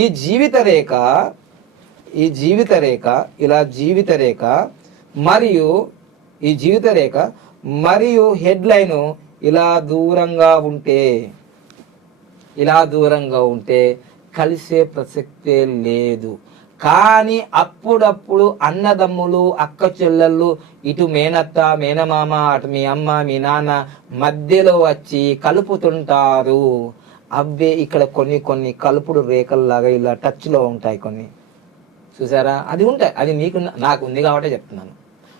ఈ జీవిత రేఖ ఇలా జీవిత రేఖ మరియు హెడ్ లైన్ ఇలా దూరంగా ఉంటే కలిసే ప్రసక్తే లేదు. కానీ అప్పుడప్పుడు అన్నదమ్ములు అక్క చెల్లెళ్ళు ఇటు మేనత్త మేనమామ అటు మీ అమ్మ మీ నాన్న మధ్యలో వచ్చి కలుపుతుంటారు. అవ్వే ఇక్కడ కొన్ని కలుపుడు రేఖల్లాగా ఇలా టచ్లో ఉంటాయి కొన్ని, చూసారా? అది ఉంటాయి, అది నాకు ఉంది కాబట్టి చెప్తున్నాను.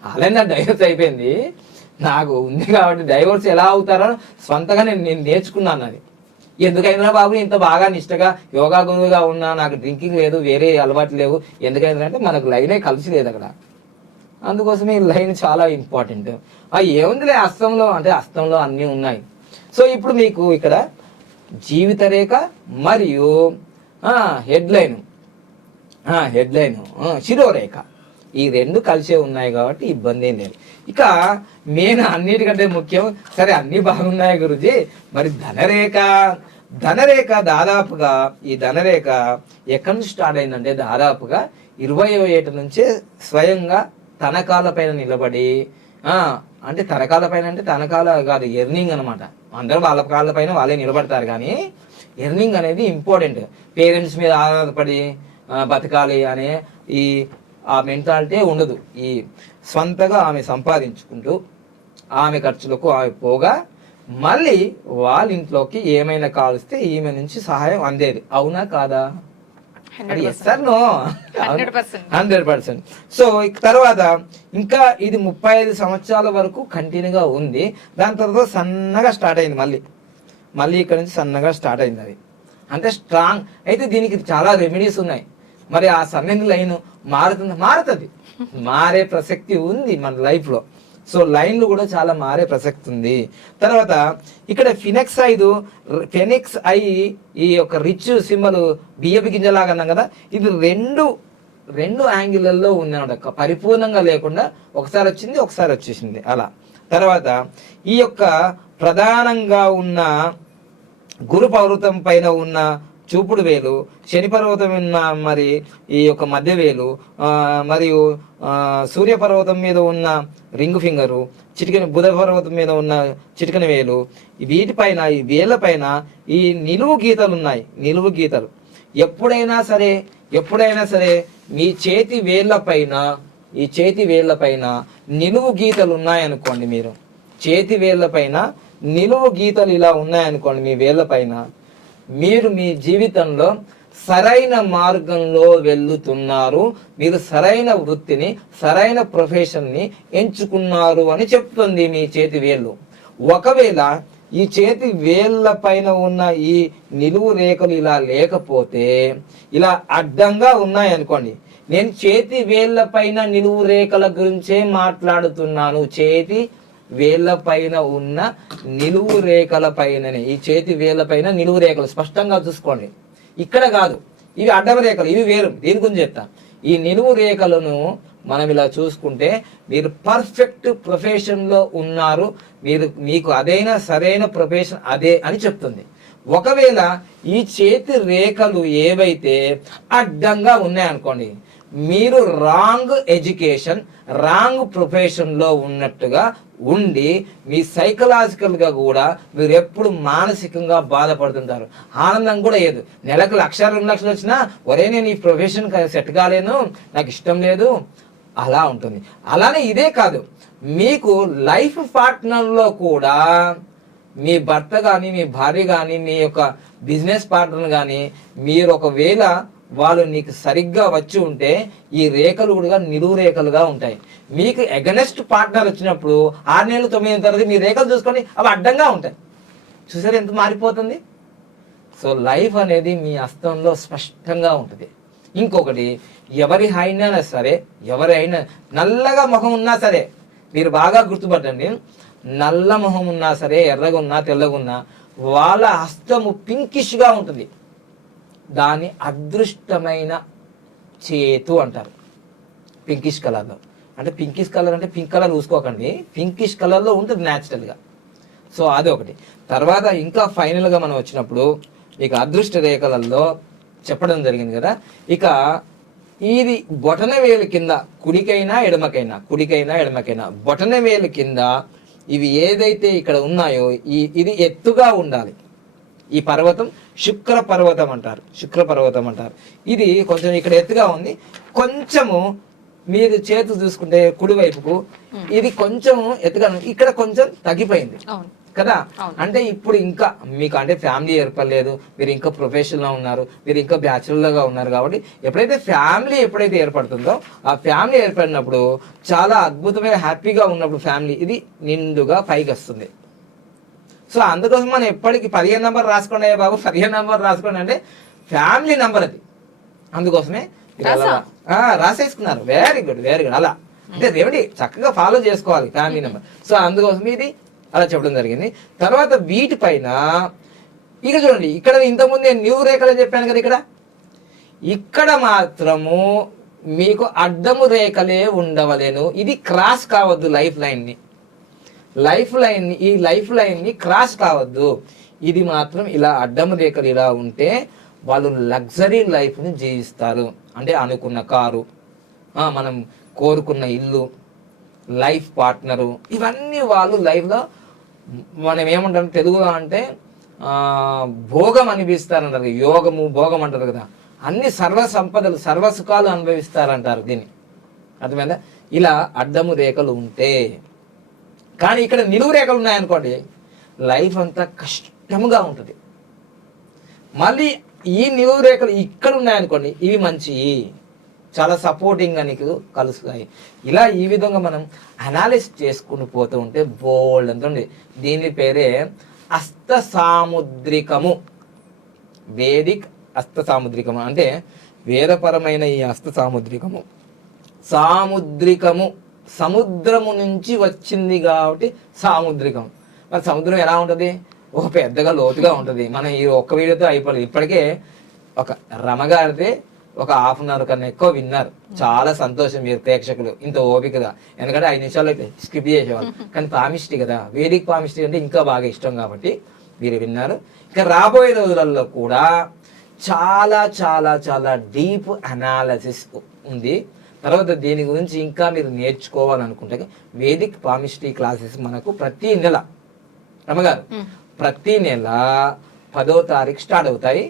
అలానే నా డైవర్స్ అయిపోయింది, నాకు ఉంది కాబట్టి డైవర్స్ ఎలా అవుతారో స్వంతగా నేను నేర్చుకున్నాను. అది ఎందుకైనా బాబు ఇంత బాగా నిష్టగా యోగా గురువుగా ఉన్నా, నాకు డ్రింకింగ్ లేదు, వేరే అలవాటు లేవు, ఎందుకైందంటే మనకు లైనే కలిసి లేదు అక్కడ. అందుకోసమే ఈ లైన్ చాలా ఇంపార్టెంట్. ఏముందిలే హస్తంలో అన్నీ ఉన్నాయి. సో ఇప్పుడు మీకు ఇక్కడ జీవిత రేఖ మరియు హెడ్ లైన్ శిరోరేఖ ఈ రెండు కలిసే ఉన్నాయి కాబట్టి ఇబ్బంది ఏం లేదు. ఇక నేను అన్నిటికంటే ముఖ్యం, సరే అన్ని బాగున్నాయి గురుజీ, మరి ధనరేఖ దాదాపుగా ఈ ధనరేఖ ఎక్కడి నుంచి స్టార్ట్ అయిందంటే దాదాపుగా 20వ ఏట నుంచే స్వయంగా తనకాల పైన నిలబడి, అంటే తనకాల పైన అంటే తనకాల కాదు, ఎర్నింగ్ అనమాట. అందరూ వాళ్ళ కాళ్ళ పైన వాళ్ళే నిలబడతారు, కానీ ఎర్నింగ్ అనేది ఇంపార్టెంట్. పేరెంట్స్ మీద ఆధారపడి బతకాలి అనే ఆ మెంటాలిటీ ఉండదు. ఈ స్వంతగా ఆమె సంపాదించుకుంటూ ఆమె ఖర్చులకు ఆమె పోగా మళ్ళీ వాళ్ళ ఇంట్లోకి ఏమైనా కావలిస్తే ఈమె నుంచి సహాయం అందేది. అవునా కాదా? 100%. సో తర్వాత ఇంకా ఇది 35 సంవత్సరాల వరకు కంటిన్యూగా ఉంది. దాని తర్వాత సన్నగా స్టార్ట్ అయింది, మళ్ళీ ఇక్కడ నుంచి సన్నగా స్టార్ట్ అయింది. అది అంటే స్ట్రాంగ్ అయితే దీనికి చాలా రెమెడీస్ ఉన్నాయి. మరి ఆ సన్నని లైన్ మారుతుంది, మారే ప్రసక్తి ఉంది మన లైఫ్ లో. సో లైన్లు కూడా చాలా మారే ప్రసక్తి ఉంది. తర్వాత ఇక్కడ ఫెనిక్స్ ఐ ఈ యొక్క రిచ్ సింబల్ బియ్యపు గింజలాగా అన్నాం కదా, ఇది రెండు యాంగిళ్లలో ఉంది అన్నమాట, పరిపూర్ణంగా లేకుండా ఒకసారి వచ్చింది ఒకసారి వచ్చేసింది అలా. తర్వాత ఈ యొక్క ప్రధానంగా ఉన్న గురు పర్వతం పైన ఉన్న చూపుడు వేలు, శని పర్వతం ఉన్న మరి ఈ యొక్క మధ్య వేలు, మరియు సూర్యపర్వతం మీద ఉన్న రింగ్ ఫింగరు, బుధ పర్వతం మీద ఉన్న చిటికెన వేలు, వీటిపైన ఈ వేళ్ల పైన ఈ నిలువు గీతలు ఉన్నాయి. నిలువు గీతలు ఎప్పుడైనా సరే మీ చేతి వేళ్ల పైన నిలువు గీతలు ఉన్నాయనుకోండి, మీరు చేతి వేళ్ల పైన నిలువు గీతలు ఇలా ఉన్నాయనుకోండి మీ వేళ్ల పైన, మీరు మీ జీవితంలో సరైన మార్గంలో వెళ్తున్నారు, మీరు సరైన వృత్తిని సరైన ప్రొఫెషన్ని ఎంచుకున్నారు అని చెప్తుంది మీ చేతి వేళ్ళు. ఒకవేళ ఈ చేతి వేళ్ల పైన ఉన్న ఈ నిలువు రేఖలు ఇలా లేకపోతే, ఇలా అడ్డంగా ఉన్నాయనుకోండి, నేను చేతి వేళ్ల పైన నిలువు రేఖల గురించే మాట్లాడుతున్నాను. చేతి వేళ్ల పైన ఉన్న నిలువు రేఖల పైననే, ఈ చేతి వేళ్ల పైన నిలువు రేఖలు స్పష్టంగా చూసుకోండి. ఇక్కడ కాదు, ఇవి అడ్డమ రేఖలు, ఇవి వేరు. దీని గురించి చెప్తా. ఈ నిలువు రేఖలను మనం ఇలా చూసుకుంటే మీరు పర్ఫెక్ట్ ప్రొఫెషన్ లో ఉన్నారు, మీకు అదైనా సరైన ప్రొఫెషన్ అదే అని చెప్తుంది. ఒకవేళ ఈ చేతి రేఖలు ఏవైతే అడ్డంగా ఉన్నాయనుకోండి, మీరు రాంగ్ ఎడ్యుకేషన్, రాంగ్ ప్రొఫెషన్లో ఉన్నట్టుగా ఉండి మీ సైకలాజికల్గా కూడా మీరు ఎప్పుడు మానసికంగా బాధపడుతుంటారు. ఆనందం కూడా లేదు. నెలకు 1,00,000-2,00,000 వచ్చినా ఒరే నేను ఈ ప్రొఫెషన్ సెట్ కాలేను, నాకు ఇష్టం లేదు, అలా ఉంటుంది. అలానే ఇదే కాదు, మీకు లైఫ్ పార్ట్నర్లో కూడా మీ భర్త కానీ, మీ భార్య కానీ, మీ యొక్క బిజినెస్ పార్ట్నర్ కానీ, మీరు ఒకవేళ వాళ్ళు నీకు సరిగ్గా వచ్చి ఉంటే ఈ రేఖలు కూడా నిలువు రేఖలుగా ఉంటాయి. మీకు ఎగనెస్ట్ పార్ట్నర్ వచ్చినప్పుడు 6 నెలలు 9 నెలల తర్వాత మీ రేఖలు చూసుకొని అవి అడ్డంగా ఉంటాయి. చూసారు ఎంత మారిపోతుంది. సో లైఫ్ అనేది మీ హస్తంలో స్పష్టంగా ఉంటుంది. ఇంకొకటి, ఎవరి అయినా సరే, ఎవరైనా నల్లగా మొహం ఉన్నా సరే, మీరు బాగా గుర్తుపట్టండి, నల్ల మొహం ఉన్నా సరే, ఎర్రగా ఉన్నా తెల్లగా ఉన్నా వాళ్ళ హస్తము పింకిష్గా ఉంటుంది. దాన్ని అదృష్టమైన చేతు అంటారు. పింకిష్ కలర్లో అంటే, పింకిష్ కలర్ అంటే పింక్ కలర్ చూసుకోకండి, పింకిష్ కలర్లో ఉంటుంది న్యాచురల్గా. సో అదొకటి. తర్వాత ఇంకా ఫైనల్గా మనం వచ్చినప్పుడు ఇక అదృష్ట రేఖలలో చెప్పడం జరిగింది కదా. ఇక ఇది బొటన వేలు కింద, కుడికైనా ఎడమకైనా బొటన వేలు కింద ఇవి ఏదైతే ఇక్కడ ఉన్నాయో ఇది ఎత్తుగా ఉండాలి. ఈ పర్వతం శుక్ర పర్వతం అంటారు. ఇది కొంచెం ఇక్కడ ఎత్తుగా ఉంది. కొంచెము మీరు చేతు చూసుకుంటే కుడివైపుకు ఇది కొంచెం ఎత్తుగా, ఇక్కడ కొంచెం తగ్గిపోయింది కదా. అంటే ఇప్పుడు ఇంకా మీకు అంటే ఫ్యామిలీ ఏర్పడలేదు, మీరు ఇంకా ప్రొఫెషనల్ గా ఉన్నారు, మీరు ఇంకా బ్యాచులర్ గా ఉన్నారు. కాబట్టి ఎప్పుడైతే ఫ్యామిలీ ఏర్పడుతుందో, ఆ ఫ్యామిలీ ఏర్పడినప్పుడు చాలా అద్భుతమైన హ్యాపీగా ఉన్నప్పుడు ఫ్యామిలీ ఇది నిండుగా పైకి వస్తుంది. సో అందుకోసం మనం ఎప్పటికీ 15 నెంబర్ రాసుకోండి బాబు, 15 నెంబర్ రాసుకోండి అంటే ఫ్యామిలీ నెంబర్ అది. అందుకోసమే రాసేసుకున్నారు. వెరీ గుడ్ అలా అంటే రెమెడీ చక్కగా ఫాలో చేసుకోవాలి ఫ్యామిలీ నెంబర్. సో అందుకోసం ఇది అలా చెప్పడం జరిగింది. తర్వాత వీటిపైన ఇక చూడండి, ఇక్కడ ఇంతకుముందు నేను న్యూ రేఖలు చెప్పాను కదా, ఇక్కడ మాత్రము మీకు అడ్డము రేఖలే ఉండవలేను. ఇది క్రాస్ కావద్దు. ఈ లైఫ్ లైన్ ని క్రాస్ కావద్దు. ఇది మాత్రం ఇలా అడ్డము రేఖలు ఇలా ఉంటే వాళ్ళు లగ్జరీ లైఫ్ ని జీవిస్తారు. అంటే అనుకున్న కారు, మనం కోరుకున్న ఇల్లు, లైఫ్ పార్ట్నరు, ఇవన్నీ వాళ్ళు లైఫ్లో మనం ఏమంటాం తెలుగులో అంటే భోగం అనిపిస్తారంటారు. యోగము భోగం అంటారు కదా. అన్ని సర్వ సంపదలు, సర్వసుఖాలు అనుభవిస్తారంటారు దీన్ని. అర్థమైందా? ఇలా అడ్డము రేఖలు ఉంటే. కానీ ఇక్కడ నిలువు రేఖలు ఉన్నాయనుకోండి, లైఫ్ అంతా కష్టముగా ఉంటుంది. మళ్ళీ ఈ నిలువు రేఖలు ఇక్కడ ఉన్నాయనుకోండి, ఇవి మంచి, చాలా సపోర్టింగ్గా నీకు కలుస్తాయి. ఇలా ఈ విధంగా మనం అనాలిసిస్ చేసుకుని పోతూ ఉంటే బోల్డ్ అంత ఉంది. దీని పేరే హస్త సాముద్రికము. వేదిక్ హస్త సాముద్రికము అంటే వేదపరమైన ఈ హస్త సాముద్రికము. సముద్రము నుంచి వచ్చింది కాబట్టి సాముద్రికం. మరి సముద్రం ఎలా ఉంటుంది? ఒక పెద్దగా లోతుగా ఉంటుంది. మనం ఈ ఒక్క వీడియోతో అయిపోలేదు. ఇప్పటికే ఒక రమగారితే ఒక 1/2 అన్ అవర్ కన్నా ఎక్కువ విన్నారు. చాలా సంతోషం మీరు ప్రేక్షకులు ఇంత ఓపికగా. ఎందుకంటే 5 నిమిషాలు అయితే స్కిప్ చేసేవాళ్ళు. కానీ పామిస్ట్రీ కదా, వేదిక్ పామిస్ట్రీ అంటే ఇంకా బాగా ఇష్టం కాబట్టి మీరు విన్నారు. ఇక రాబోయే రోజులలో కూడా చాలా చాలా చాలా డీప్ అనాలిసిస్ ఉంది. తర్వాత దీని గురించి ఇంకా మీరు నేర్చుకోవాలనుకుంటే వేదిక్ పామిస్ట్రీ క్లాసెస్ మనకు ప్రతి నెల రమగారు ప్రతి నెల 10వ తారీఖు స్టార్ట్ అవుతాయి.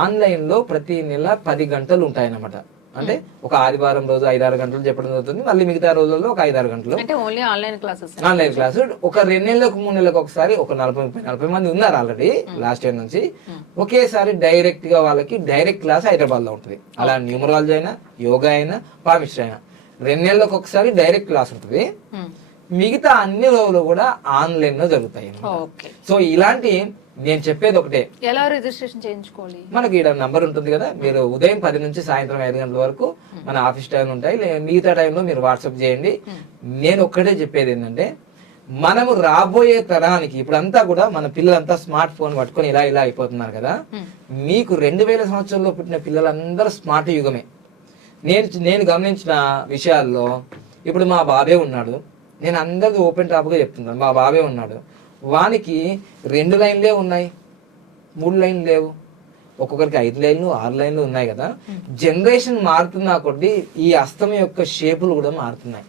ఆన్లైన్లో ప్రతి నెల 10 గంటలు ఉంటాయన్నమాట. అంటే ఒక ఆదివారం రోజు 5-6 గంటలు చెప్పడం జరుగుతుంది. మళ్ళీ మిగతా రోజుల్లో ఒక 5-6 గంటలు ఆన్లైన్ క్లాసు. ఒక 2 నెలలకు 3 నెలలకు ఒకసారి ఒక 40 మంది ఉన్నారు ఆల్రెడీ లాస్ట్ ఇయర్ నుంచి. ఒకేసారి డైరెక్ట్ గా వాళ్ళకి డైరెక్ట్ క్లాస్ హైదరాబాద్ లో ఉంటుంది. అలా న్యూమరాలజీ అయినా, యోగా అయినా, పామిస్ట్రీ అయినా 2 నెలలకు ఒకసారి డైరెక్ట్ క్లాస్ ఉంటుంది. మిగతా అన్ని రోజులు కూడా ఆన్లైన్ లో జరుగుతాయి. సో ఇలాంటి నేను చెప్పేది ఒకటే, ఎలా రిజిస్ట్రేషన్ చేయించుకోవాలి? మనకి ఇక్కడ నంబర్ ఉంటుంది కదా, మీరు ఉదయం 10 నుంచి సాయంత్రం 5 గంటల వరకు మన ఆఫీస్ టైం ఉంటాయి. మిగతా టైంలో మీరు వాట్సాప్ చేయండి. నేను ఒక్కటే చెప్పేది ఏంటంటే, మనము రాబోయే తరానికి ఇప్పుడంతా కూడా మన పిల్లలంతా స్మార్ట్ ఫోన్ పట్టుకొని ఇలా అయిపోతున్నారు కదా. మీకు 2000 సంవత్సరంలో పుట్టిన పిల్లలందరూ స్మార్ట్ యుగమే. నేను గమనించిన విషయాల్లో ఇప్పుడు మా బాబే ఉన్నాడు. నేను అందరికీ ఓపెన్ టాప్గా చెప్తున్నాను. మా బాబే ఉన్నాడు, వానికి 2 లైన్లే ఉన్నాయి, 3 లైన్లు లేవు. ఒక్కొక్కరికి 5 లైన్లు 6 లైన్లు ఉన్నాయి కదా. జనరేషన్ మారుతున్నా కొద్దీ ఈ హస్తం యొక్క షేపులు కూడా మారుతున్నాయి,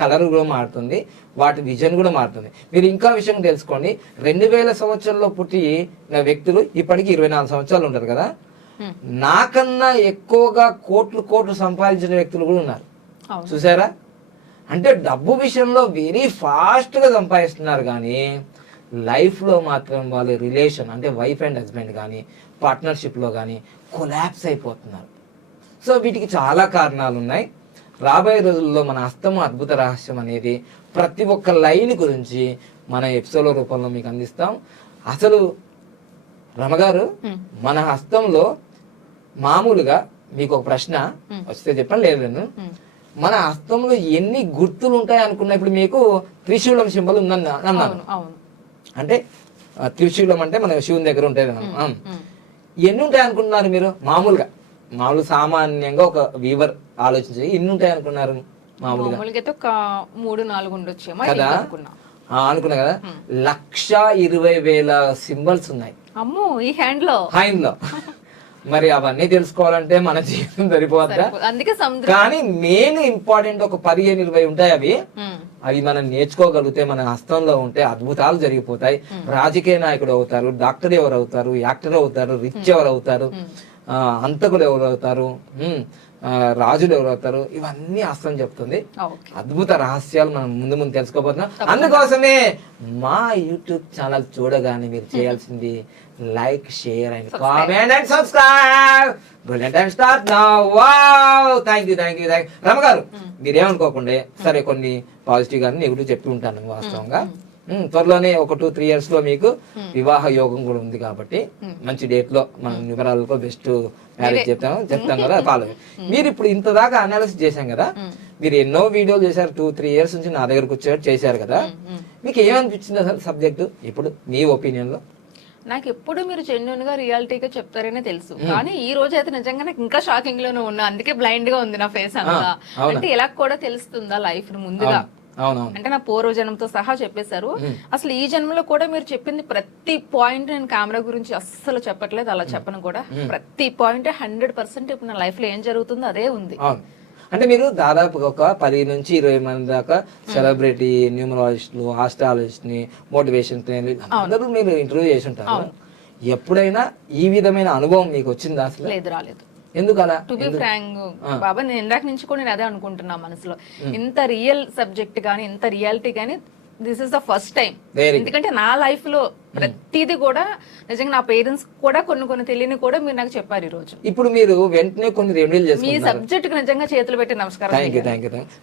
కలర్ కూడా మారుతుంది, వాటి విజన్ కూడా మారుతుంది. మీరు ఇంకా విషయం తెలుసుకోండి, 2000 సంవత్సరంలో పుట్టిన వ్యక్తులు ఇప్పటికి 24 సంవత్సరాలు ఉంటారు కదా. నాకన్నా ఎక్కువగా కోట్లు సంపాదించిన వ్యక్తులు కూడా ఉన్నారు, చూసారా. అంటే డబ్బు విషయంలో వెరీ ఫాస్ట్ గా సంపాదిస్తున్నారు, కానీ లైఫ్ లో మాత్రం వాళ్ళ రిలేషన్ అంటే వైఫ్ అండ్ హస్బెండ్ కానీ పార్ట్నర్షిప్ లో కానీ కొలాప్స్ అయిపోతున్నారు. సో వీటికి చాలా కారణాలు ఉన్నాయి. రాబోయే రోజుల్లో మన హస్తము అద్భుత రహస్యం అనేది ప్రతి ఒక్క లైన్ గురించి మన ఎపిసోడ్ రూపంలో మీకు అందిస్తాం. అసలు రమగారు, మన హస్తంలో మామూలుగా మీకు ఒక ప్రశ్న వస్తే చెప్పండి, లేదు మన హస్తంలో ఎన్ని గుర్తులు ఉంటాయి అనుకున్నా. ఇప్పుడు మీకు త్రిశూలం సింబల్ ఉందని అన్నాను, అంటే త్రిశూలం అంటే మన శివుని దగ్గర ఉంటుంది. ఎన్ని ఉంటాయి అనుకుంటున్నారు మీరు? మామూలు సామాన్యంగా ఒక వీవర్ ఆలోచించి ఎన్ని ఉంటాయి అనుకున్నారు? మామూలుగా ఒక 3-4 ఉండొచ్చేమో కదా అనుకున్నా కదా. 1,20,000 సింబల్స్ ఉన్నాయి అమ్మో ఈ హ్యాండ్ లో. మరి అవన్నీ తెలుసుకోవాలంటే మన జీవితం సరిపోద్దా? అందుకే కానీ మెయిన్ ఇంపార్టెంట్ ఒక 15-20 ఉంటాయి. అవి మనం నేర్చుకోగలిగితే మన హస్తంలో ఉంటే అద్భుతాలు జరిగిపోతాయి. రాజకీయ నాయకుడు అవుతారు, డాక్టర్ ఎవరు అవుతారు, యాక్టర్ అవుతారు, రిచ్ ఎవరు అవుతారు, అంతకులు ఎవరు అవుతారు, రాజులు ఎవరు అవుతారు, ఇవన్నీ హస్తం చెప్తుంది. అద్భుత రహస్యాలు మనం ముందు తెలుసుకోబోతున్నాం. అందుకోసమే మా యూట్యూబ్ ఛానల్ చూడగానే మీరు చేయాల్సింది like, share and comment and subscribe. Brilliant time start now. Wow, thank you. రమగారు, మీరేమనుకోకుండా సరే కొన్ని పాజిటివ్ గానీ నెగిటివ్ చెప్తూ ఉంటాను. వాస్తవంగా త్వరలోనే ఒక 2-3 years లో మీకు వివాహ యోగం కూడా ఉంది కాబట్టి మంచి డేట్ లో మనం వివరాలతో బెస్ట్ మ్యారేజ్ చెప్తాం కదా. ఫాలో మీరు ఇప్పుడు ఇంత దాకా అనాలిసిస్ చేశాం కదా, మీరు ఎన్నో వీడియోలు చేశారు, 2-3 years నుంచి నా దగ్గరకు వచ్చేటట్టు చేశారు కదా. మీకు ఏమనిపించింది అసలు సబ్జెక్టు ఇప్పుడు మీ ఒపీనియన్ లో? నాకు ఎప్పుడు మీరు జెన్యున్ గా రియాలిటీగా చెప్తారనే తెలుసు, కానీ ఈ రోజు అయితే నిజంగా నాకు ఇంకా షాకింగ్ లోనే ఉన్నా. అందుకే బ్లైండ్ గా ఉంది నా ఫేస్ అంతా. అంటే ఎలా కూడా తెలుస్తుందా లైఫ్ ముందుగా, అంటే నా పూర్వజన్మతో సహా చెప్పేశారు. అసలు ఈ జన్మలో కూడా మీరు చెప్పింది ప్రతి పాయింట్, నేను కెమెరా గురించి అస్సలు చెప్పట్లేదు, అలా చెప్పను కూడా. ప్రతి పాయింట్ 100% ఇప్పుడు నా లైఫ్ లో ఏం జరుగుతుందో అదే ఉంది. అంటే మీరు దాదాపు ఒక 10 నుంచి 20 మంది దాకా సెలబ్రిటీ, న్యూమరాలజిస్టులు, ఆస్ట్రాలజిస్ట్ ని, మోటివేషన్ ట్రైనర్ అందరూ మీరు ఇంటర్వ్యూ చేసి ఉంటారు. ఎప్పుడైనా ఈ విధమైన అనుభవం మీకు వచ్చిందా? అసలు లేదు, రాలేదు. ఎందుకు అలా? టు బి ఫ్రాంక్ బాబా, నేను ఇందాక నుంచి కూడా నేను అదే అనుకుంటున్నా మనసులో. ఇంత రియల్ సబ్జెక్ట్ గానీ, ఇంత రియాలిటీ గానీ this is the first time. ఎందుకంటే నా లైఫ్ లో ప్రతిదీ కూడా నిజంగా నా పేరెంట్స్ కూడా కొన్ని తెలియని కూడా మీరు నాకు చెప్పారు ఈ రోజు. ఇప్పుడు మీరు వెంటనే కొన్ని రెమెడీలు చేసుకుంటారు. మీ సబ్జెక్ట్ కి నిజంగా చేతులు పెట్టి నమస్కారం.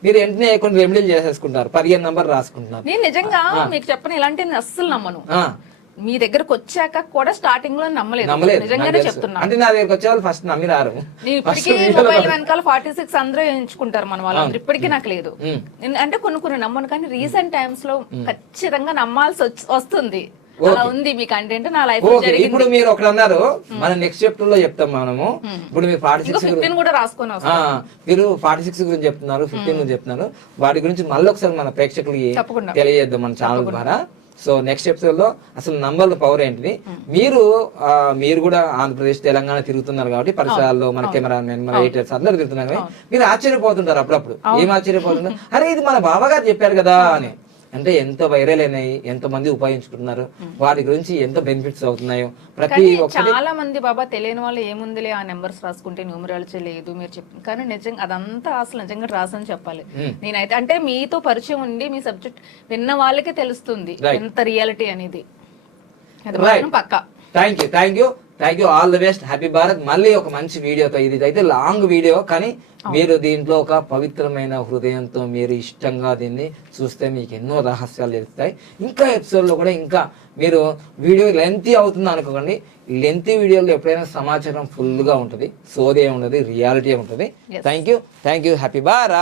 మీరు వెంటనే కొన్ని రెమెడీలు చేసేసుకుంటారు, 15 నంబర్ రాసుకుంటున్నారు. నేను నిజంగా మీకు చెప్పను, ఇలాంటివి అస్సలు నమ్మను. మీ దగ్గరకు వచ్చాక కూడా స్టార్టింగ్ లో నమ్మలేదు, నిజంగానే చెప్తున్నా. అంటే నా దగ్గరకు వచ్చే వాళ్ళు ఫస్ట్ నమ్మి రారు. ఇప్పటికీ మొబైల్ వెనకాల 46 అందరూ ఎంచుకుంటారు మన వాళ్ళు, ఇప్పటికీ నాకు లేదు. అంటే కొన్ని నమ్మను, కానీ రీసెంట్ టైమ్స్ లో ఖచ్చితంగా నమ్మాల్సి వస్తుంది. అలా ఉంది మీ కంటెంట్ నా లైఫ్ లో. ఇప్పుడు మీరు ఒకటి అన్నారు, మన నెక్స్ట్ చాప్టర్ లో చెప్తాం మనము. ఇప్పుడు మీరు 46 కూడా రాసుకొని మీరు 46 గురించి చెప్తున్నారు, 15 గురించి చెప్తున్నారు. వాటి గురించి మళ్ళీ ఒకసారి మన ప్రేక్షకులకి తెలియజేద్దాం మన ఛానల్ ద్వారా. సో నెక్స్ట్ ఎపిసోడ్ లో అసలు నంబర్ల పవర్ ఏంటిది. మీరు కూడా ఆంధ్రప్రదేశ్, తెలంగాణ తిరుగుతున్నారు కాబట్టి పరిసరాల్లో మన కెమెరామెన్, మన ఎడిటర్స్ అందరూ తిరుగుతున్నారు. మీరు ఆశ్చర్యపోతుంటారు అప్పుడప్పుడు. ఏం ఆశ్చర్యపోతుంటారు? అరే ఇది మన బాబాగారు చెప్పారు కదా అని. అంటే ఎంత వైరల్ అయినాయి, ఎంత మంది ఉపయోగించుకుంటున్నారు, వాటి గురించి ఎంత బెనిఫిట్స్ అవుతున్నాయో ప్రతి చాలా మంది బాబా తెలియని వాళ్ళు ఏముందిలే ఆ నెంబర్స్ రాసుకుంటే న్యూమరాలజీ లేదు మీరు చెప్పింది, కానీ నిజంగా అదంతా అసలు నిజంగా రాసని చెప్పాలి. నేనైతే అంటే మీతో పరిచయం ఉండి మీ సబ్జెక్ట్ విన్న వాళ్ళకే తెలుస్తుంది ఎంత రియాలిటీ అనేది. పక్కా. Thank you all the best. Happy Bharat. మళ్ళీ ఒక మంచి వీడియోతో, ఇది అయితే లాంగ్ వీడియో కానీ మీరు దీంట్లో ఒక పవిత్రమైన హృదయంతో మీరు ఇష్టంగా దీన్ని చూస్తే మీకు ఎన్నో రహస్యాలు తెలుస్తాయి. ఇంకా ఎపిసోడ్ లో కూడా ఇంకా మీరు వీడియో లెంతీ అవుతుంది అనుకోకండి. లెంతీ వీడియోలో ఎప్పుడైనా సమాచారం ఫుల్ గా ఉంటుంది, సోదే ఉండదు, రియాలిటీ ఉంటుంది. Thank you. హ్యాపీ భారత్.